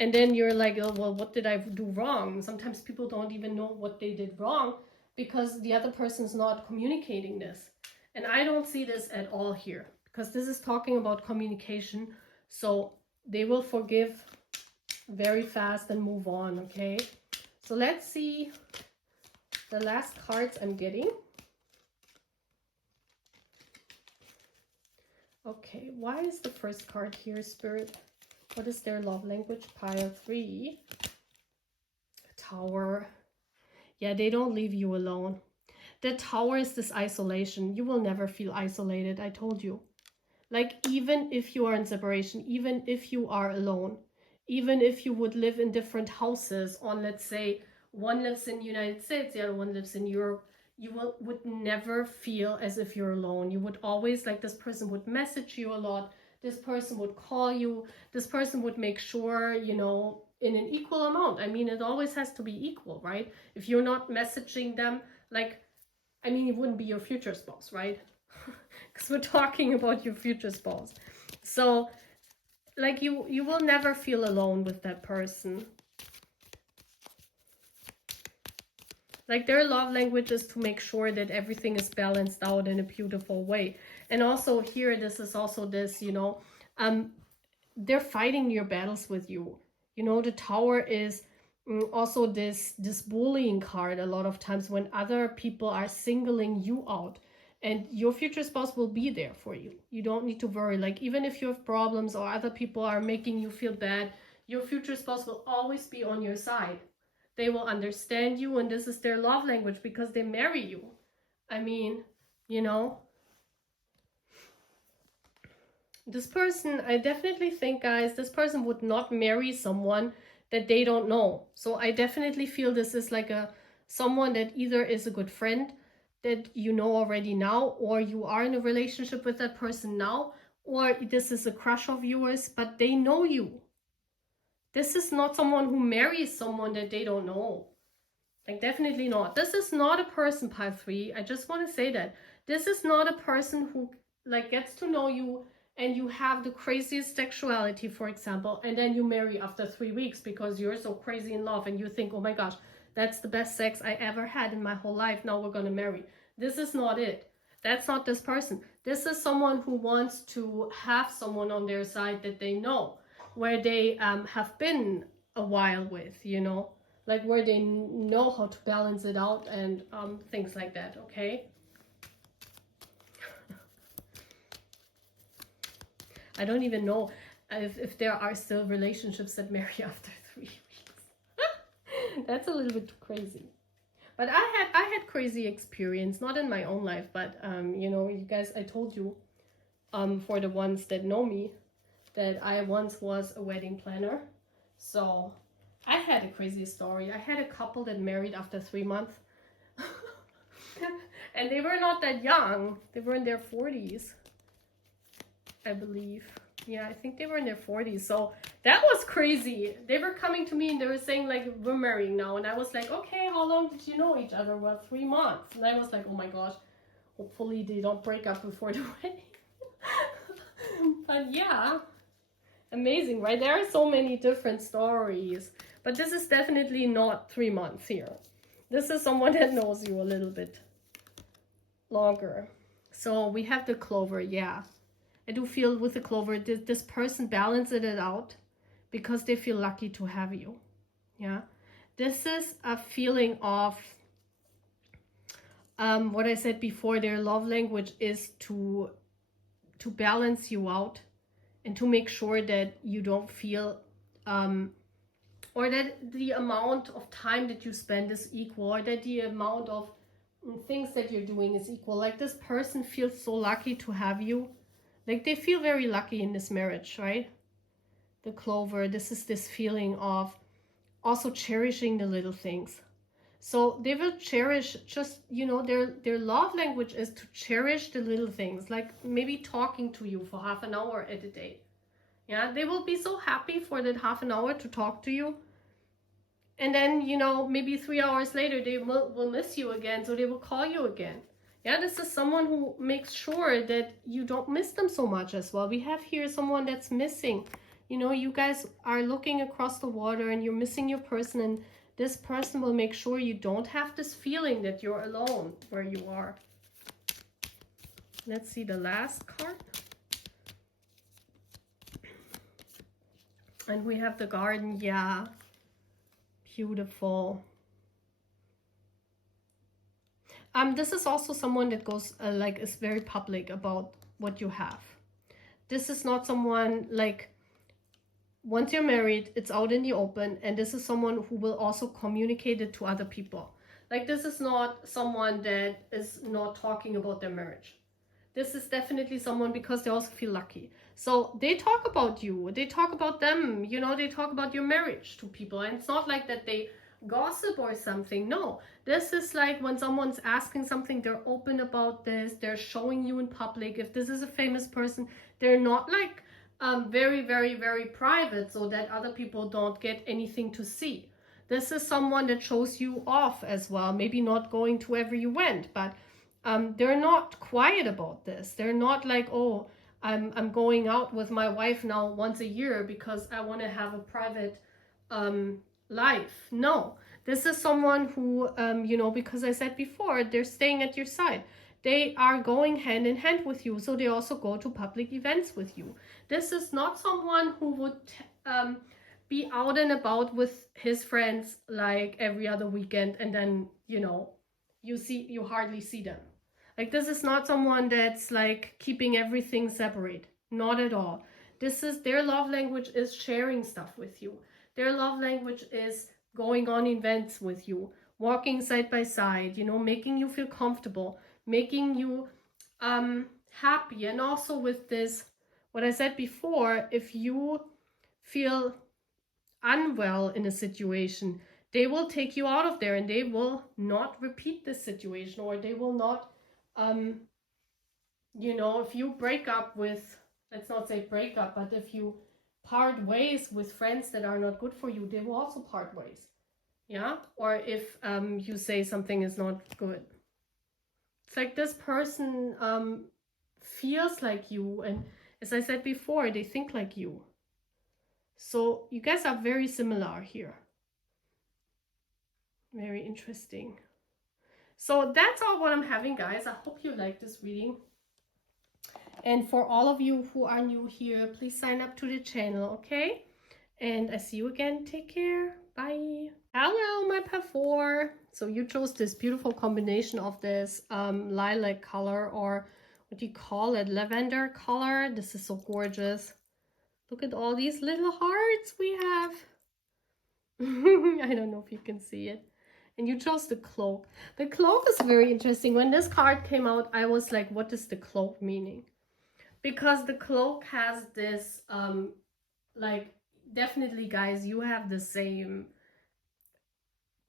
and then you're like, oh well, what did I do wrong? Sometimes people don't even know what they did wrong because the other person's not communicating this. And I don't see this at all here, because this is talking about communication. So they will forgive very fast and move on. Okay, so let's see the last cards I'm getting. Okay, why is the first card here, Spirit? What is their love language? Pile 3. Tower. Yeah, they don't leave you alone. The Tower is this isolation. You will never feel isolated, I told you. Like, even if you are in separation, even if you are alone, even if you would live in different houses on, let's say, one lives in the United States, the other one lives in Europe, you would never feel as if you're alone. You would always, like, this person would message you a lot. This person would call you. This person would make sure, you know, in an equal amount. I mean, it always has to be equal, right? If you're not messaging them, like, I mean, it wouldn't be your future spouse, right? Because we're talking about your future spouse. So, like, you will never feel alone with that person. Like, their love language is to make sure that everything is balanced out in a beautiful way. And also here, this is also this, you know, they're fighting your battles with you. You know, the Tower is also this bullying card a lot of times when other people are singling you out. And your future spouse will be there for you. You don't need to worry. Like, even if you have problems or other people are making you feel bad, your future spouse will always be on your side. They will understand you, and this is their love language because they marry you. I mean, you know. This person, I definitely think, guys, this person would not marry someone that they don't know. So I definitely feel this is like someone that either is a good friend that you know already now, or you are in a relationship with that person now, or this is a crush of yours, but they know you. This is not someone who marries someone that they don't know. Like, definitely not. This is not a person, pile 3. I just want to say that. This is not a person who, like, gets to know you and you have the craziest sexuality, for example, and then you marry after 3 weeks because you're so crazy in love and you think, oh my gosh, that's the best sex I ever had in my whole life. Now we're going to marry. This is not it. That's not this person. This is someone who wants to have someone on their side that they know, where they have been a while with, you know, like where they know how to balance it out and things like that, okay? I don't even know if there are still relationships that marry after 3 weeks. That's a little bit too crazy. But I had crazy experience, not in my own life, but you know, you guys, I told you, for the ones that know me, that I once was a wedding planner. So I had a crazy story. I had a couple that married after 3 months. And they were not that young. They were in their 40s, I believe. Yeah, I think they were in their 40s. So that was crazy. They were coming to me and they were saying, like, we're marrying now. And I was like, okay, how long did you know each other? Well, 3 months. And I was like, oh my gosh, hopefully they don't break up before the wedding. But yeah, amazing, right? There are so many different stories. But this is definitely not 3 months here. This is someone that knows you a little bit longer. So we have the Clover, yeah. I do feel with the Clover, this person balances it out because they feel lucky to have you. Yeah. This is a feeling of what I said before, their love language is to balance you out and to make sure that you don't feel or that the amount of time that you spend is equal, or that the amount of things that you're doing is equal. Like, this person feels so lucky to have you. Like, they feel very lucky in this marriage, right? The Clover, this is this feeling of also cherishing the little things. So they will cherish, just, you know, their love language is to cherish the little things, like maybe talking to you for half an hour at a day. Yeah, they will be so happy for that half an hour to talk to you. And then, you know, maybe 3 hours later, they will miss you again, so they will call you again. Yeah, this is someone who makes sure that you don't miss them so much as well. We have here someone that's missing. You know, you guys are looking across the water and you're missing your person, and this person will make sure you don't have this feeling that you're alone where you are. Let's see the last card. And we have the Garden, yeah. Beautiful. This is also someone that goes, like, is very public about what you have. This is not someone, like, once you're married, it's out in the open, and this is someone who will also communicate it to other people. Like, this is not someone that is not talking about their marriage. This is definitely someone, because they also feel lucky. So they talk about you, they talk about them, you know, they talk about your marriage to people. And it's not like that they gossip or something. No, this is like when someone's asking something, they're open about this, they're showing you in public. If this is a famous person, they're not like very, very, very private so that other people don't get anything to see. This is someone that shows you off as well, maybe not going to wherever you went, but they're not quiet about this. They're not like, oh, I'm going out with my wife now once a year because I want to have a private life. No, this is someone who, you know, because I said before, they're staying at your side. They are going hand in hand with you, so they also go to public events with you. This is not someone who would be out and about with his friends like every other weekend, and then, you know, you hardly see them. Like, this is not someone that's like keeping everything separate. Not at all. This is their love language, is sharing stuff with you. Their love language is going on events with you, walking side by side, you know, making you feel comfortable, making you happy. And also with this, what I said before, if you feel unwell in a situation, they will take you out of there and they will not repeat this situation, or they will not, you know, if you break up with, let's not say break up, but if you part ways with friends that are not good for you, they will also part ways. Yeah. Or if you say something is not good, it's like this person feels like you, and as I said before, they think like you. So you guys are very similar here. Very interesting. So that's all what I'm having, guys. I hope you like this reading. And for all of you who are new here, please sign up to the channel, okay? And I see you again. Take care. Bye. Hello, my Pafor. So you chose this beautiful combination of this lilac color, or what do you call it? Lavender color. This is so gorgeous. Look at all these little hearts we have. I don't know if you can see it. And you chose the cloak. The cloak is very interesting. When this card came out, I was like, what is the cloak meaning? Because the cloak has this, like, definitely, guys, you have the same,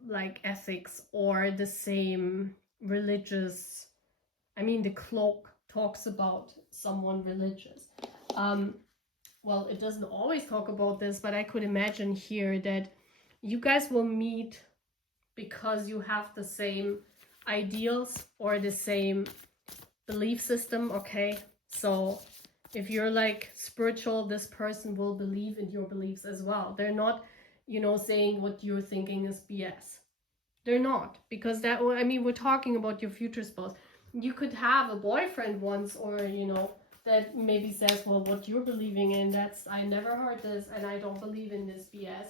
like, ethics or the same religious, I mean, the cloak talks about someone religious. Well, it doesn't always talk about this, but I could imagine here that you guys will meet because you have the same ideals or the same belief system, okay? So if you're like spiritual, this person will believe in your beliefs as well. They're not, you know, saying what you're thinking is BS. They're not, because that, I mean, we're talking about your future spouse. You could have a boyfriend once, or, you know, that maybe says, well, what you're believing in, that's, I never heard this and I don't believe in this BS.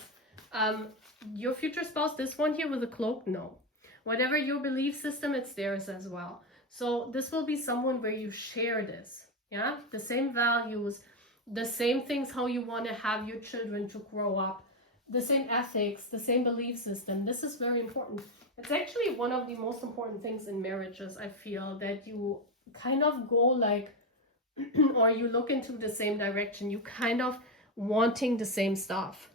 Your future spouse, this one here with a cloak, no. Whatever your belief system, it's theirs as well. So this will be someone where you share this, yeah? The same values, the same things, how you want to have your children to grow up, the same ethics, the same belief system. This is very important. It's actually one of the most important things in marriages, I feel, that you kind of go like, or you look into the same direction, you kind of wanting the same stuff.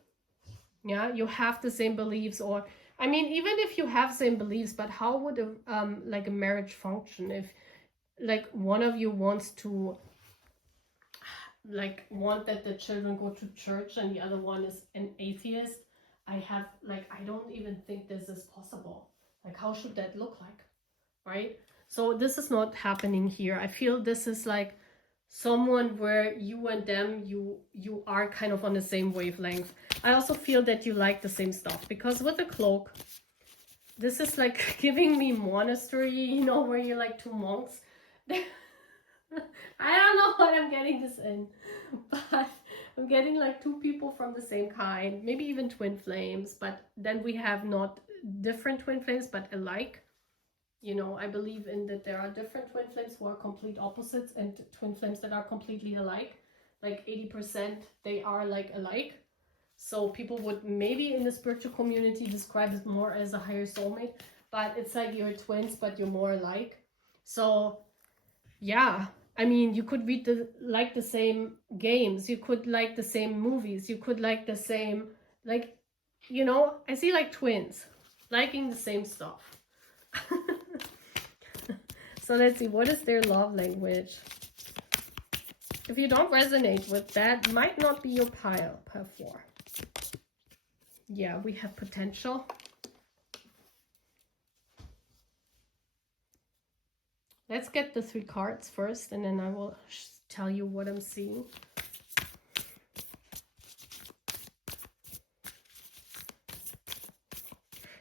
Yeah, you have the same beliefs, or I mean, even if you have same beliefs, but how would a like a marriage function if like one of you wants to like want that the children go to church and the other one is an atheist? I don't even think this is possible. Like, how should that look like, right? So this is not happening here. I feel this is like someone where you and them, you are kind of on the same wavelength. I also feel that you like the same stuff, because with the cloak, this is like giving me monastery, you know, where you're like two monks. I don't know what I'm getting this in, but I'm getting like two people from the same kind, maybe even twin flames, but then we have not different twin flames, but alike. You know, I believe in that there are different twin flames who are complete opposites and twin flames that are completely alike. Like 80% they are like alike. So people would maybe in the spiritual community describe it more as a higher soulmate, but it's like you're twins, but you're more alike. So yeah, I mean, you could read like the same games, you could like the same movies, you could like the same, like, you know, I see like twins liking the same stuff. So let's see, what is their love language? If you don't resonate with that, might not be your pile 4. Yeah, we have potential. Let's get the 3 cards first, and then I will tell you what I'm seeing.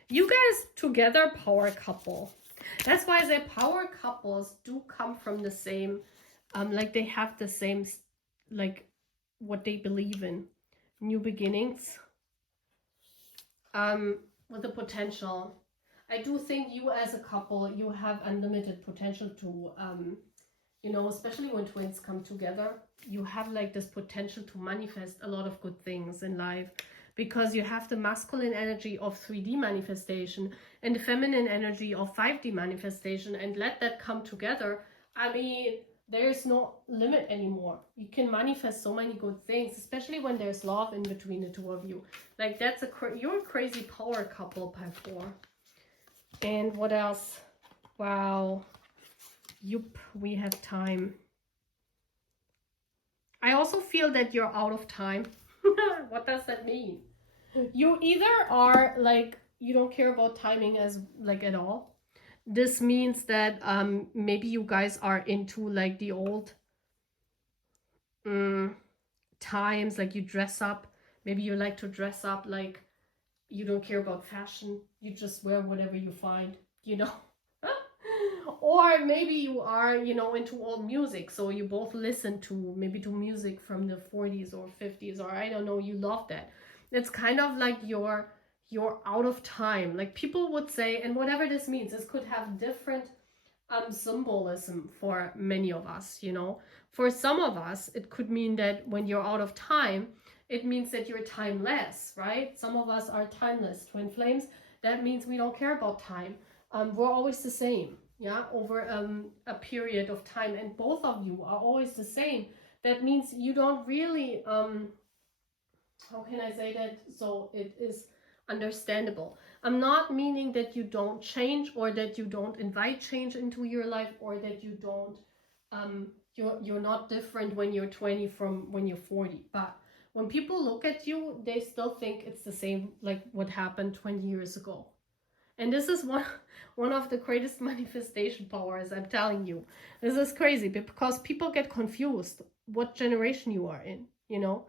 You guys together, power couple. That's why I say power couples do come from the same, like they have the same, like what they believe in. New beginnings. With the potential. I do think you as a couple, you have unlimited potential to, you know, especially when twins come together, you have like this potential to manifest a lot of good things in life, because you have the masculine energy of 3D manifestation and the feminine energy of 5D manifestation, and let that come together. I mean, there's no limit anymore. You can manifest so many good things, especially when there's love in between the two of you. Like that's you're a crazy power couple by 4. And what else? Wow. Yup, we have time. I also feel that you're out of time. What does that mean? You either are like, you don't care about timing as like at all. This means that maybe you guys are into like the old times, like you dress up. Maybe you like to dress up, like you don't care about fashion. You just wear whatever you find, you know. Or maybe you are, you know, into old music, so you both listen to maybe to music from the 40s or 50s, or I don't know, you love that. It's kind of like you're out of time, like people would say. And whatever this means, this could have different symbolism for many of us, you know. For some of us, it could mean that when you're out of time, it means that you're timeless, right? Some of us are timeless twin flames. That means we don't care about time. We're always the same, yeah, over a period of time, and both of you are always the same. That means you don't really, how can I say that so it is understandable? I'm not meaning that you don't change, or that you don't invite change into your life, or that you don't, you're not different when you're 20 from when you're 40. But when people look at you, they still think it's the same, like what happened 20 years ago. And this is one of the greatest manifestation powers, I'm telling you. This is crazy, because people get confused what generation you are in, you know?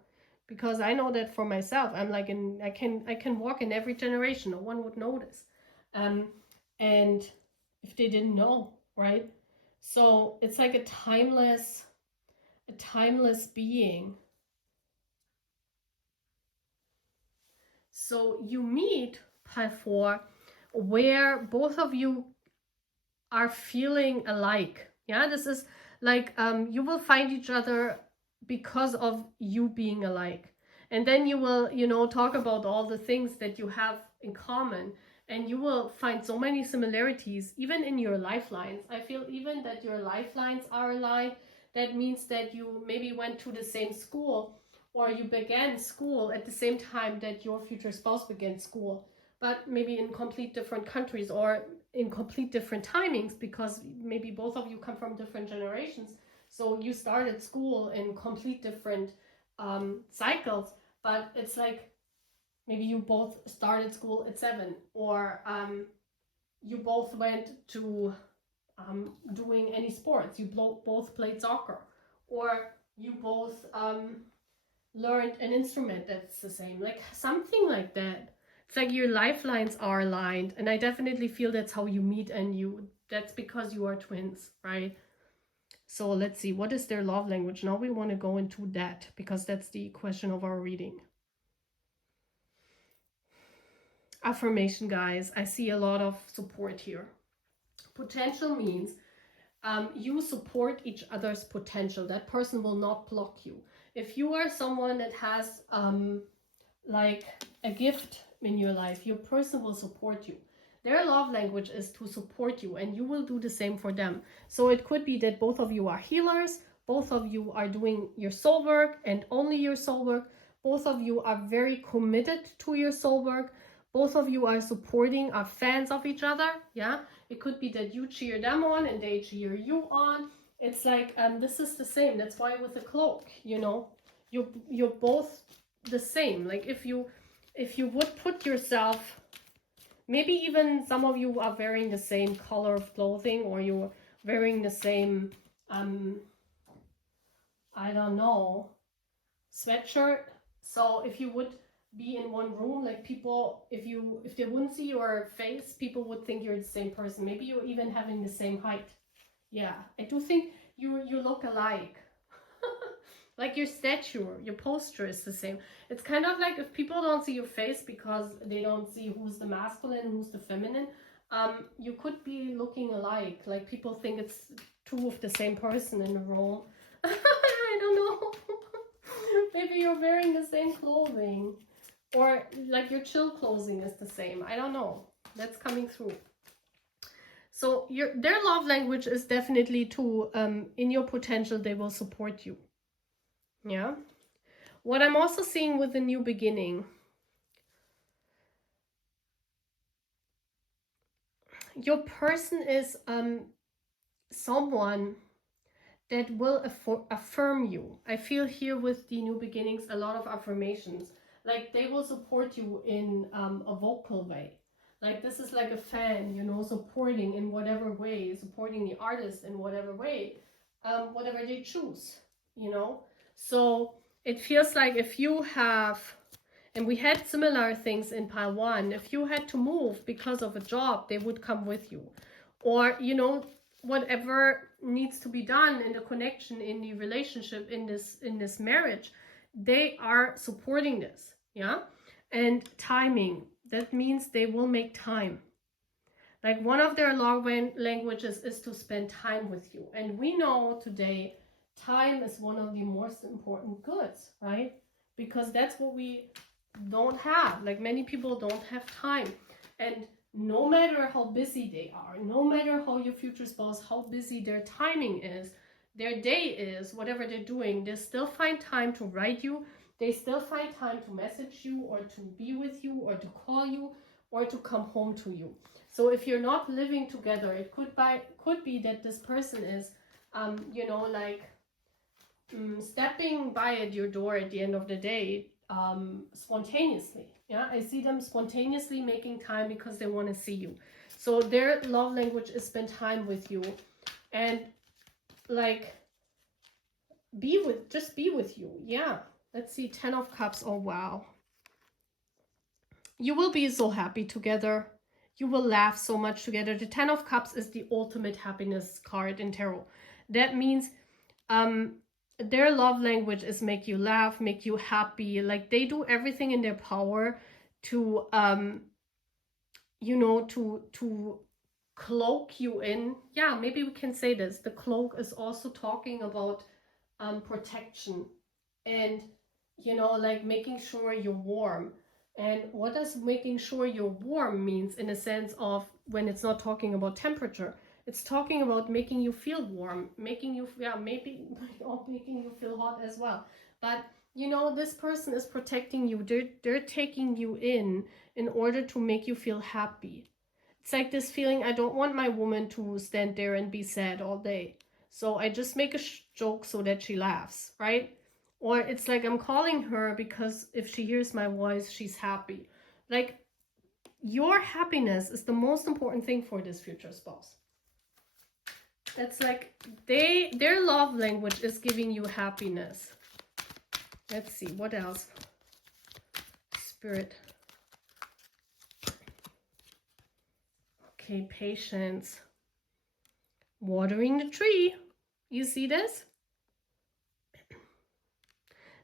Because I know that for myself, I'm like I can walk in every generation, no one would notice. And if they didn't know, right? So it's like a timeless being. So you meet pile 4 where both of you are feeling alike. Yeah, this is like you will find each other because of you being alike, and then you will, you know, talk about all the things that you have in common, and you will find so many similarities even in your lifelines. I feel even that your lifelines are aligned. That means that you maybe went to the same school, or you began school at the same time that your future spouse began school, but maybe in complete different countries, or in complete different timings, because maybe both of you come from different generations. So you started school in complete different cycles, but it's like maybe you both started school at 7, or you both went to doing any sports. You both played soccer, or you both learned an instrument that's the same, like something like that. It's like your lifelines are aligned, and I definitely feel that's how you meet, and that's because you are twins, right? So let's see, what is their love language? Now we want to go into that, because that's the question of our reading. Affirmation, guys. I see a lot of support here. Potential means you support each other's potential. That person will not block you. If you are someone that has like a gift in your life, your person will support you. Their love language is to support you, and you will do the same for them. So it could be that both of you are healers, both of you are doing your soul work and only your soul work, both of you are very committed to your soul work, both of you are supporting, are fans of each other. Yeah, it could be that you cheer them on and they cheer you on, It's like, this is the same. That's why with the cloak, you know, you're both the same. Like if you would put yourself, maybe even some of you are wearing the same color of clothing, or you're wearing the same, I don't know, sweatshirt. So if you would be in one room, like people, if they wouldn't see your face, people would think you're the same person. Maybe you're even having the same height. Yeah, I do think you look alike. Like your stature, your posture is the same. It's kind of like if people don't see your face because they don't see who's the masculine, who's the feminine, you could be looking alike. Like people think it's two of the same person in the room. I don't know. Maybe you're wearing the same clothing, or like your chill clothing is the same. I don't know. That's coming through. So their love language is definitely to, in your potential, they will support you. Yeah. What I'm also seeing with the new beginning, your person is someone that will affirm you. I feel here with the new beginnings a lot of affirmations. Like they will support you in a vocal way. Like this is like a fan, you know, supporting in whatever way, supporting the artist in whatever way, whatever they choose, you know. So it feels like if you have, and we had similar things in pile 1, if you had to move because of a job, they would come with you. Or, you know, whatever needs to be done in the connection, in the relationship, in this marriage, they are supporting this. Yeah. And timing, that means they will make time. Like one of their love languages is to spend time with you. And we know today time is one of the most important goods, right? Because that's what we don't have. Like many people don't have time. And no matter how busy they are, no matter how your future spouse, how busy their timing is, their day is, whatever they're doing, they still find time to write you. They still find time to message you, or to be with you, or to call you, or to come home to you. So if you're not living together, it could be that this person is, you know, like stepping by at your door at the end of the day, spontaneously. Yeah, I see them spontaneously making time because they want to see you. So their love language is spend time with you, and like just be with you. Yeah. Let's see, 10 of Cups. Oh, wow. You will be so happy together. You will laugh so much together. The 10 of Cups is the ultimate happiness card in tarot. That means their love language is make you laugh, make you happy. Like they do everything in their power to, you know, to cloak you in. Yeah, maybe we can say this. The cloak is also talking about protection, and, you know, like making sure you're warm. And what does making sure you're warm means, in a sense of when it's not talking about temperature, it's talking about making you feel warm, making you, yeah, maybe or making you feel hot as well. But you know, this person is protecting you. They're taking you in order to make you feel happy. It's like this feeling, I don't want my woman to stand there and be sad all day. So I just make a joke so that she laughs, right? Or it's like I'm calling her because if she hears my voice, she's happy. Like your happiness is the most important thing for this future spouse. It's like their love language is giving you happiness. Let's see, what else? Spirit. Okay, patience. Watering the tree. You see this?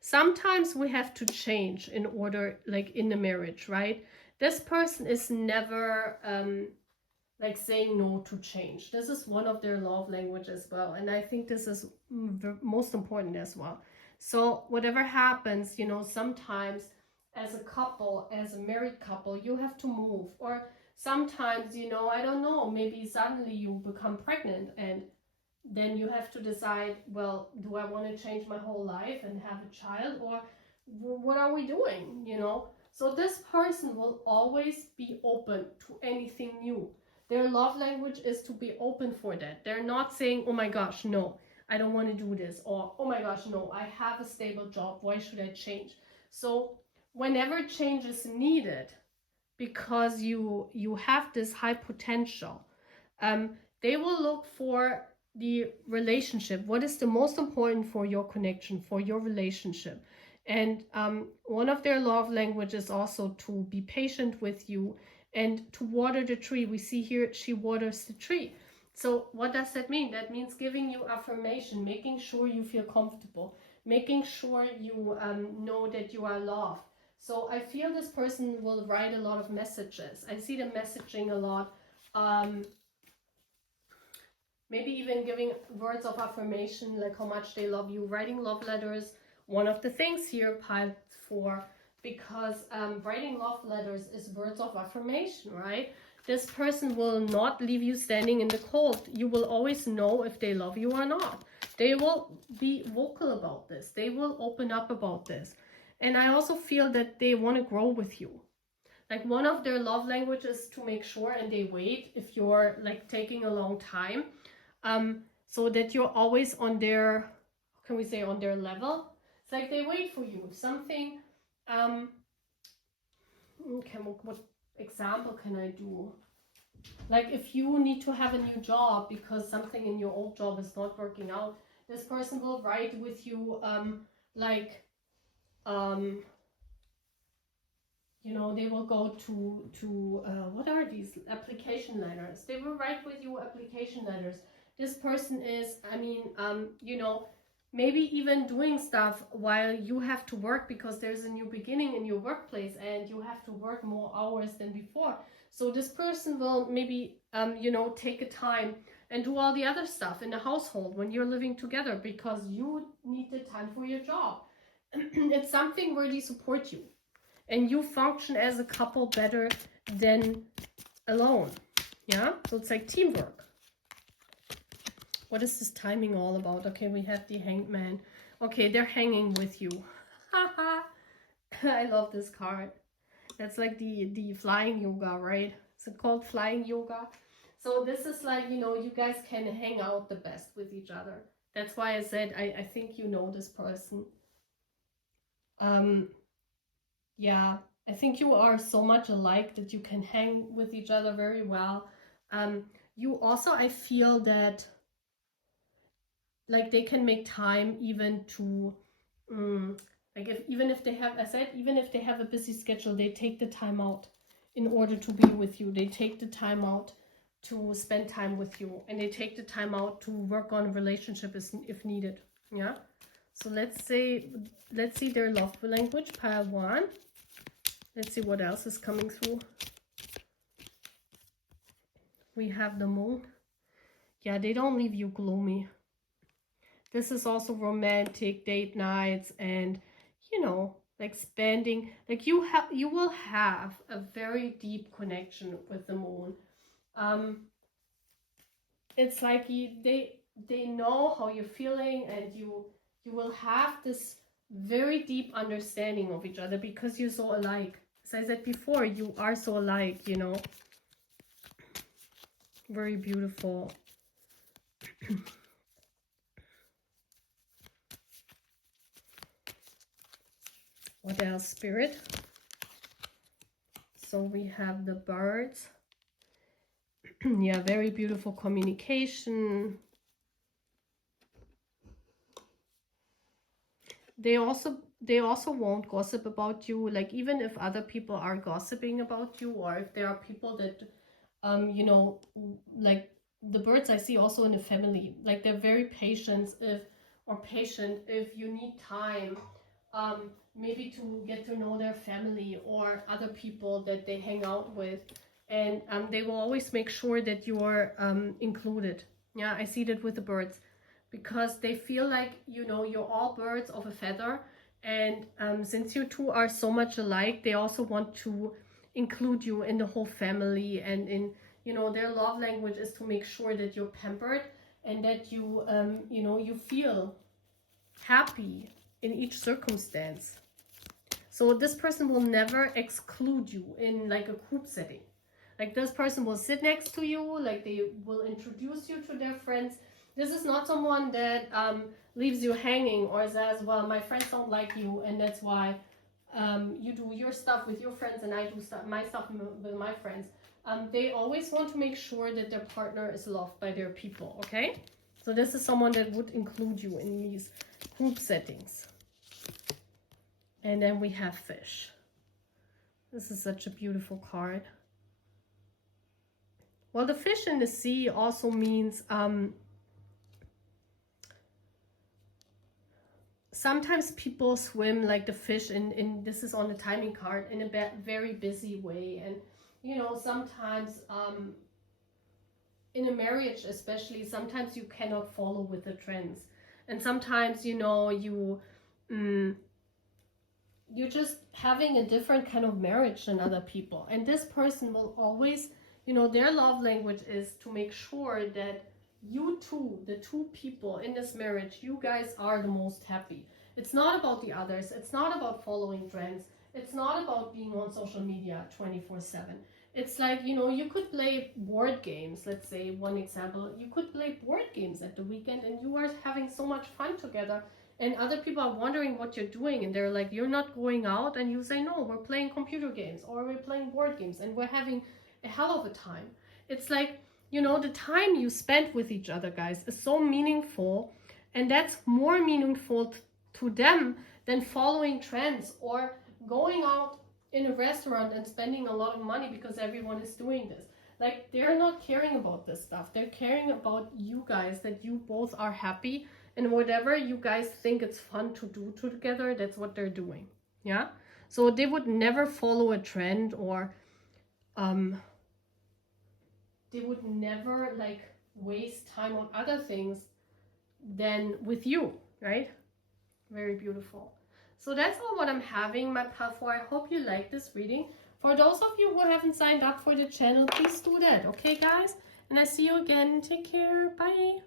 Sometimes we have to change in order, like in the marriage, right? This person is never like saying no to change. This is one of their love language as well. And I think this is the most important as well. So whatever happens, you know, sometimes as a couple, as a married couple, you have to move. Or sometimes, you know, I don't know, maybe suddenly you become pregnant, and then you have to decide, well, do I want to change my whole life and have a child, or what are we doing, you know? So this person will always be open to anything new. Their love language is to be open for that. They're not saying, oh my gosh, no. I don't want to do this, or oh my gosh, no, I have a stable job, why should I change? So whenever change is needed, because you have this high potential, they will look for the relationship. What is the most important for your connection, for your relationship? And one of their love languages also to be patient with you and to water the tree. We see here she waters the tree. So what does that mean? That means giving you affirmation, making sure you feel comfortable, making sure you know that you are loved. So I feel this person will write a lot of messages. I see them messaging a lot. Maybe even giving words of affirmation, like how much they love you, writing love letters. One of the things here, pile 4, because writing love letters is words of affirmation, right? This person will not leave you standing in the cold. You will always know if they love you or not. They will be vocal about this. They will open up about this. And I also feel that they want to grow with you. Like one of their love languages to make sure, and they wait if you're like taking a long time, so that you're always on their, how can we say, on their level. It's like they wait for you. If something, what example can I do? Like if you need to have a new job because something in your old job is not working out, this person will write with you, you know, they will go to what are these application letters? They will write with you application letters. This person is, I mean, you know, maybe even doing stuff while you have to work because there's a new beginning in your workplace and you have to work more hours than before. So this person will maybe, you know, take a time and do all the other stuff in the household when you're living together because you need the time for your job. It's something where they support you and you function as a couple better than alone. Yeah, so it's like teamwork. What is this timing all about? Okay, we have the Hanged Man. Okay, they're hanging with you. I love this card. That's like the flying yoga, right? Is it called flying yoga? So this is like, you know, you guys can hang out the best with each other. That's why I said I think you know this person. Yeah, I think you are so much alike that you can hang with each other very well. You also, I feel that like they can make time even to like even if they have, I said, even if they have a busy schedule, they take the time out in order to be with you. They take the time out to spend time with you, and they take the time out to work on a relationship if needed. Yeah, so let's see their love language, pile 1. Let's see what else is coming through. We have the Moon. Yeah, they don't leave you gloomy. This is also romantic date nights and, you know, like spending, like you will have a very deep connection with the Moon. It's like they know how you're feeling, and you will have this very deep understanding of each other because you're so alike. As I said before, you are so alike, you know. Very beautiful. What else, Spirit? So we have the birds. Yeah, very beautiful communication. They also won't gossip about you. Like even if other people are gossiping about you, or if there are people that you know, like the birds I see also in a family, like they're very patient if you need time, maybe to get to know their family or other people that they hang out with, and they will always make sure that you are included. Yeah, I see that with the birds, because they feel like, you know, you're all birds of a feather, and since you two are so much alike, they also want to include you in the whole family, and in, you know, their love language is to make sure that you're pampered and that you you know, you feel happy in each circumstance. So this person will never exclude you in like a group setting. Like this person will sit next to you, like they will introduce you to their friends, This is not someone that leaves you hanging or says, well, my friends don't like you and that's why you do your stuff with your friends and I do my stuff with my friends. They always want to make sure that their partner is loved by their people, okay? So this is someone that would include you in these group settings. And then we have Fish. This is such a beautiful card. Well, the fish in the sea also means sometimes people swim like the fish in this is on the timing card, in a very busy way. And you know, sometimes in a marriage especially, sometimes you cannot follow with the trends, and sometimes, you know, you're just having a different kind of marriage than other people. And this person will always, you know, their love language is to make sure that you two, the two people in this marriage, you guys are the most happy. It's not about the others. It's not about following trends. It's not about being on social media 24/7. It's like, you know, you could play board games. Let's say one example, you could play board games at the weekend and you are having so much fun together. And other people are wondering what you're doing. And they're like, you're not going out. And you say, no, we're playing computer games or we're playing board games and we're having a hell of a time. It's like, you know, the time you spend with each other, guys, is so meaningful. And that's more meaningful to them than following trends or going out in a restaurant and spending a lot of money because everyone is doing this. Like, they're not caring about this stuff. They're caring about you guys, that you both are happy, and whatever you guys think it's fun to do together, that's what they're doing. Yeah. So they would never follow a trend, or they would never like waste time on other things than with you, right? Very beautiful. So that's all what I'm having, my pal, for. I hope you like this reading. For those of you who haven't signed up for the channel, please do that, okay, guys? And I see you again. Take care. Bye.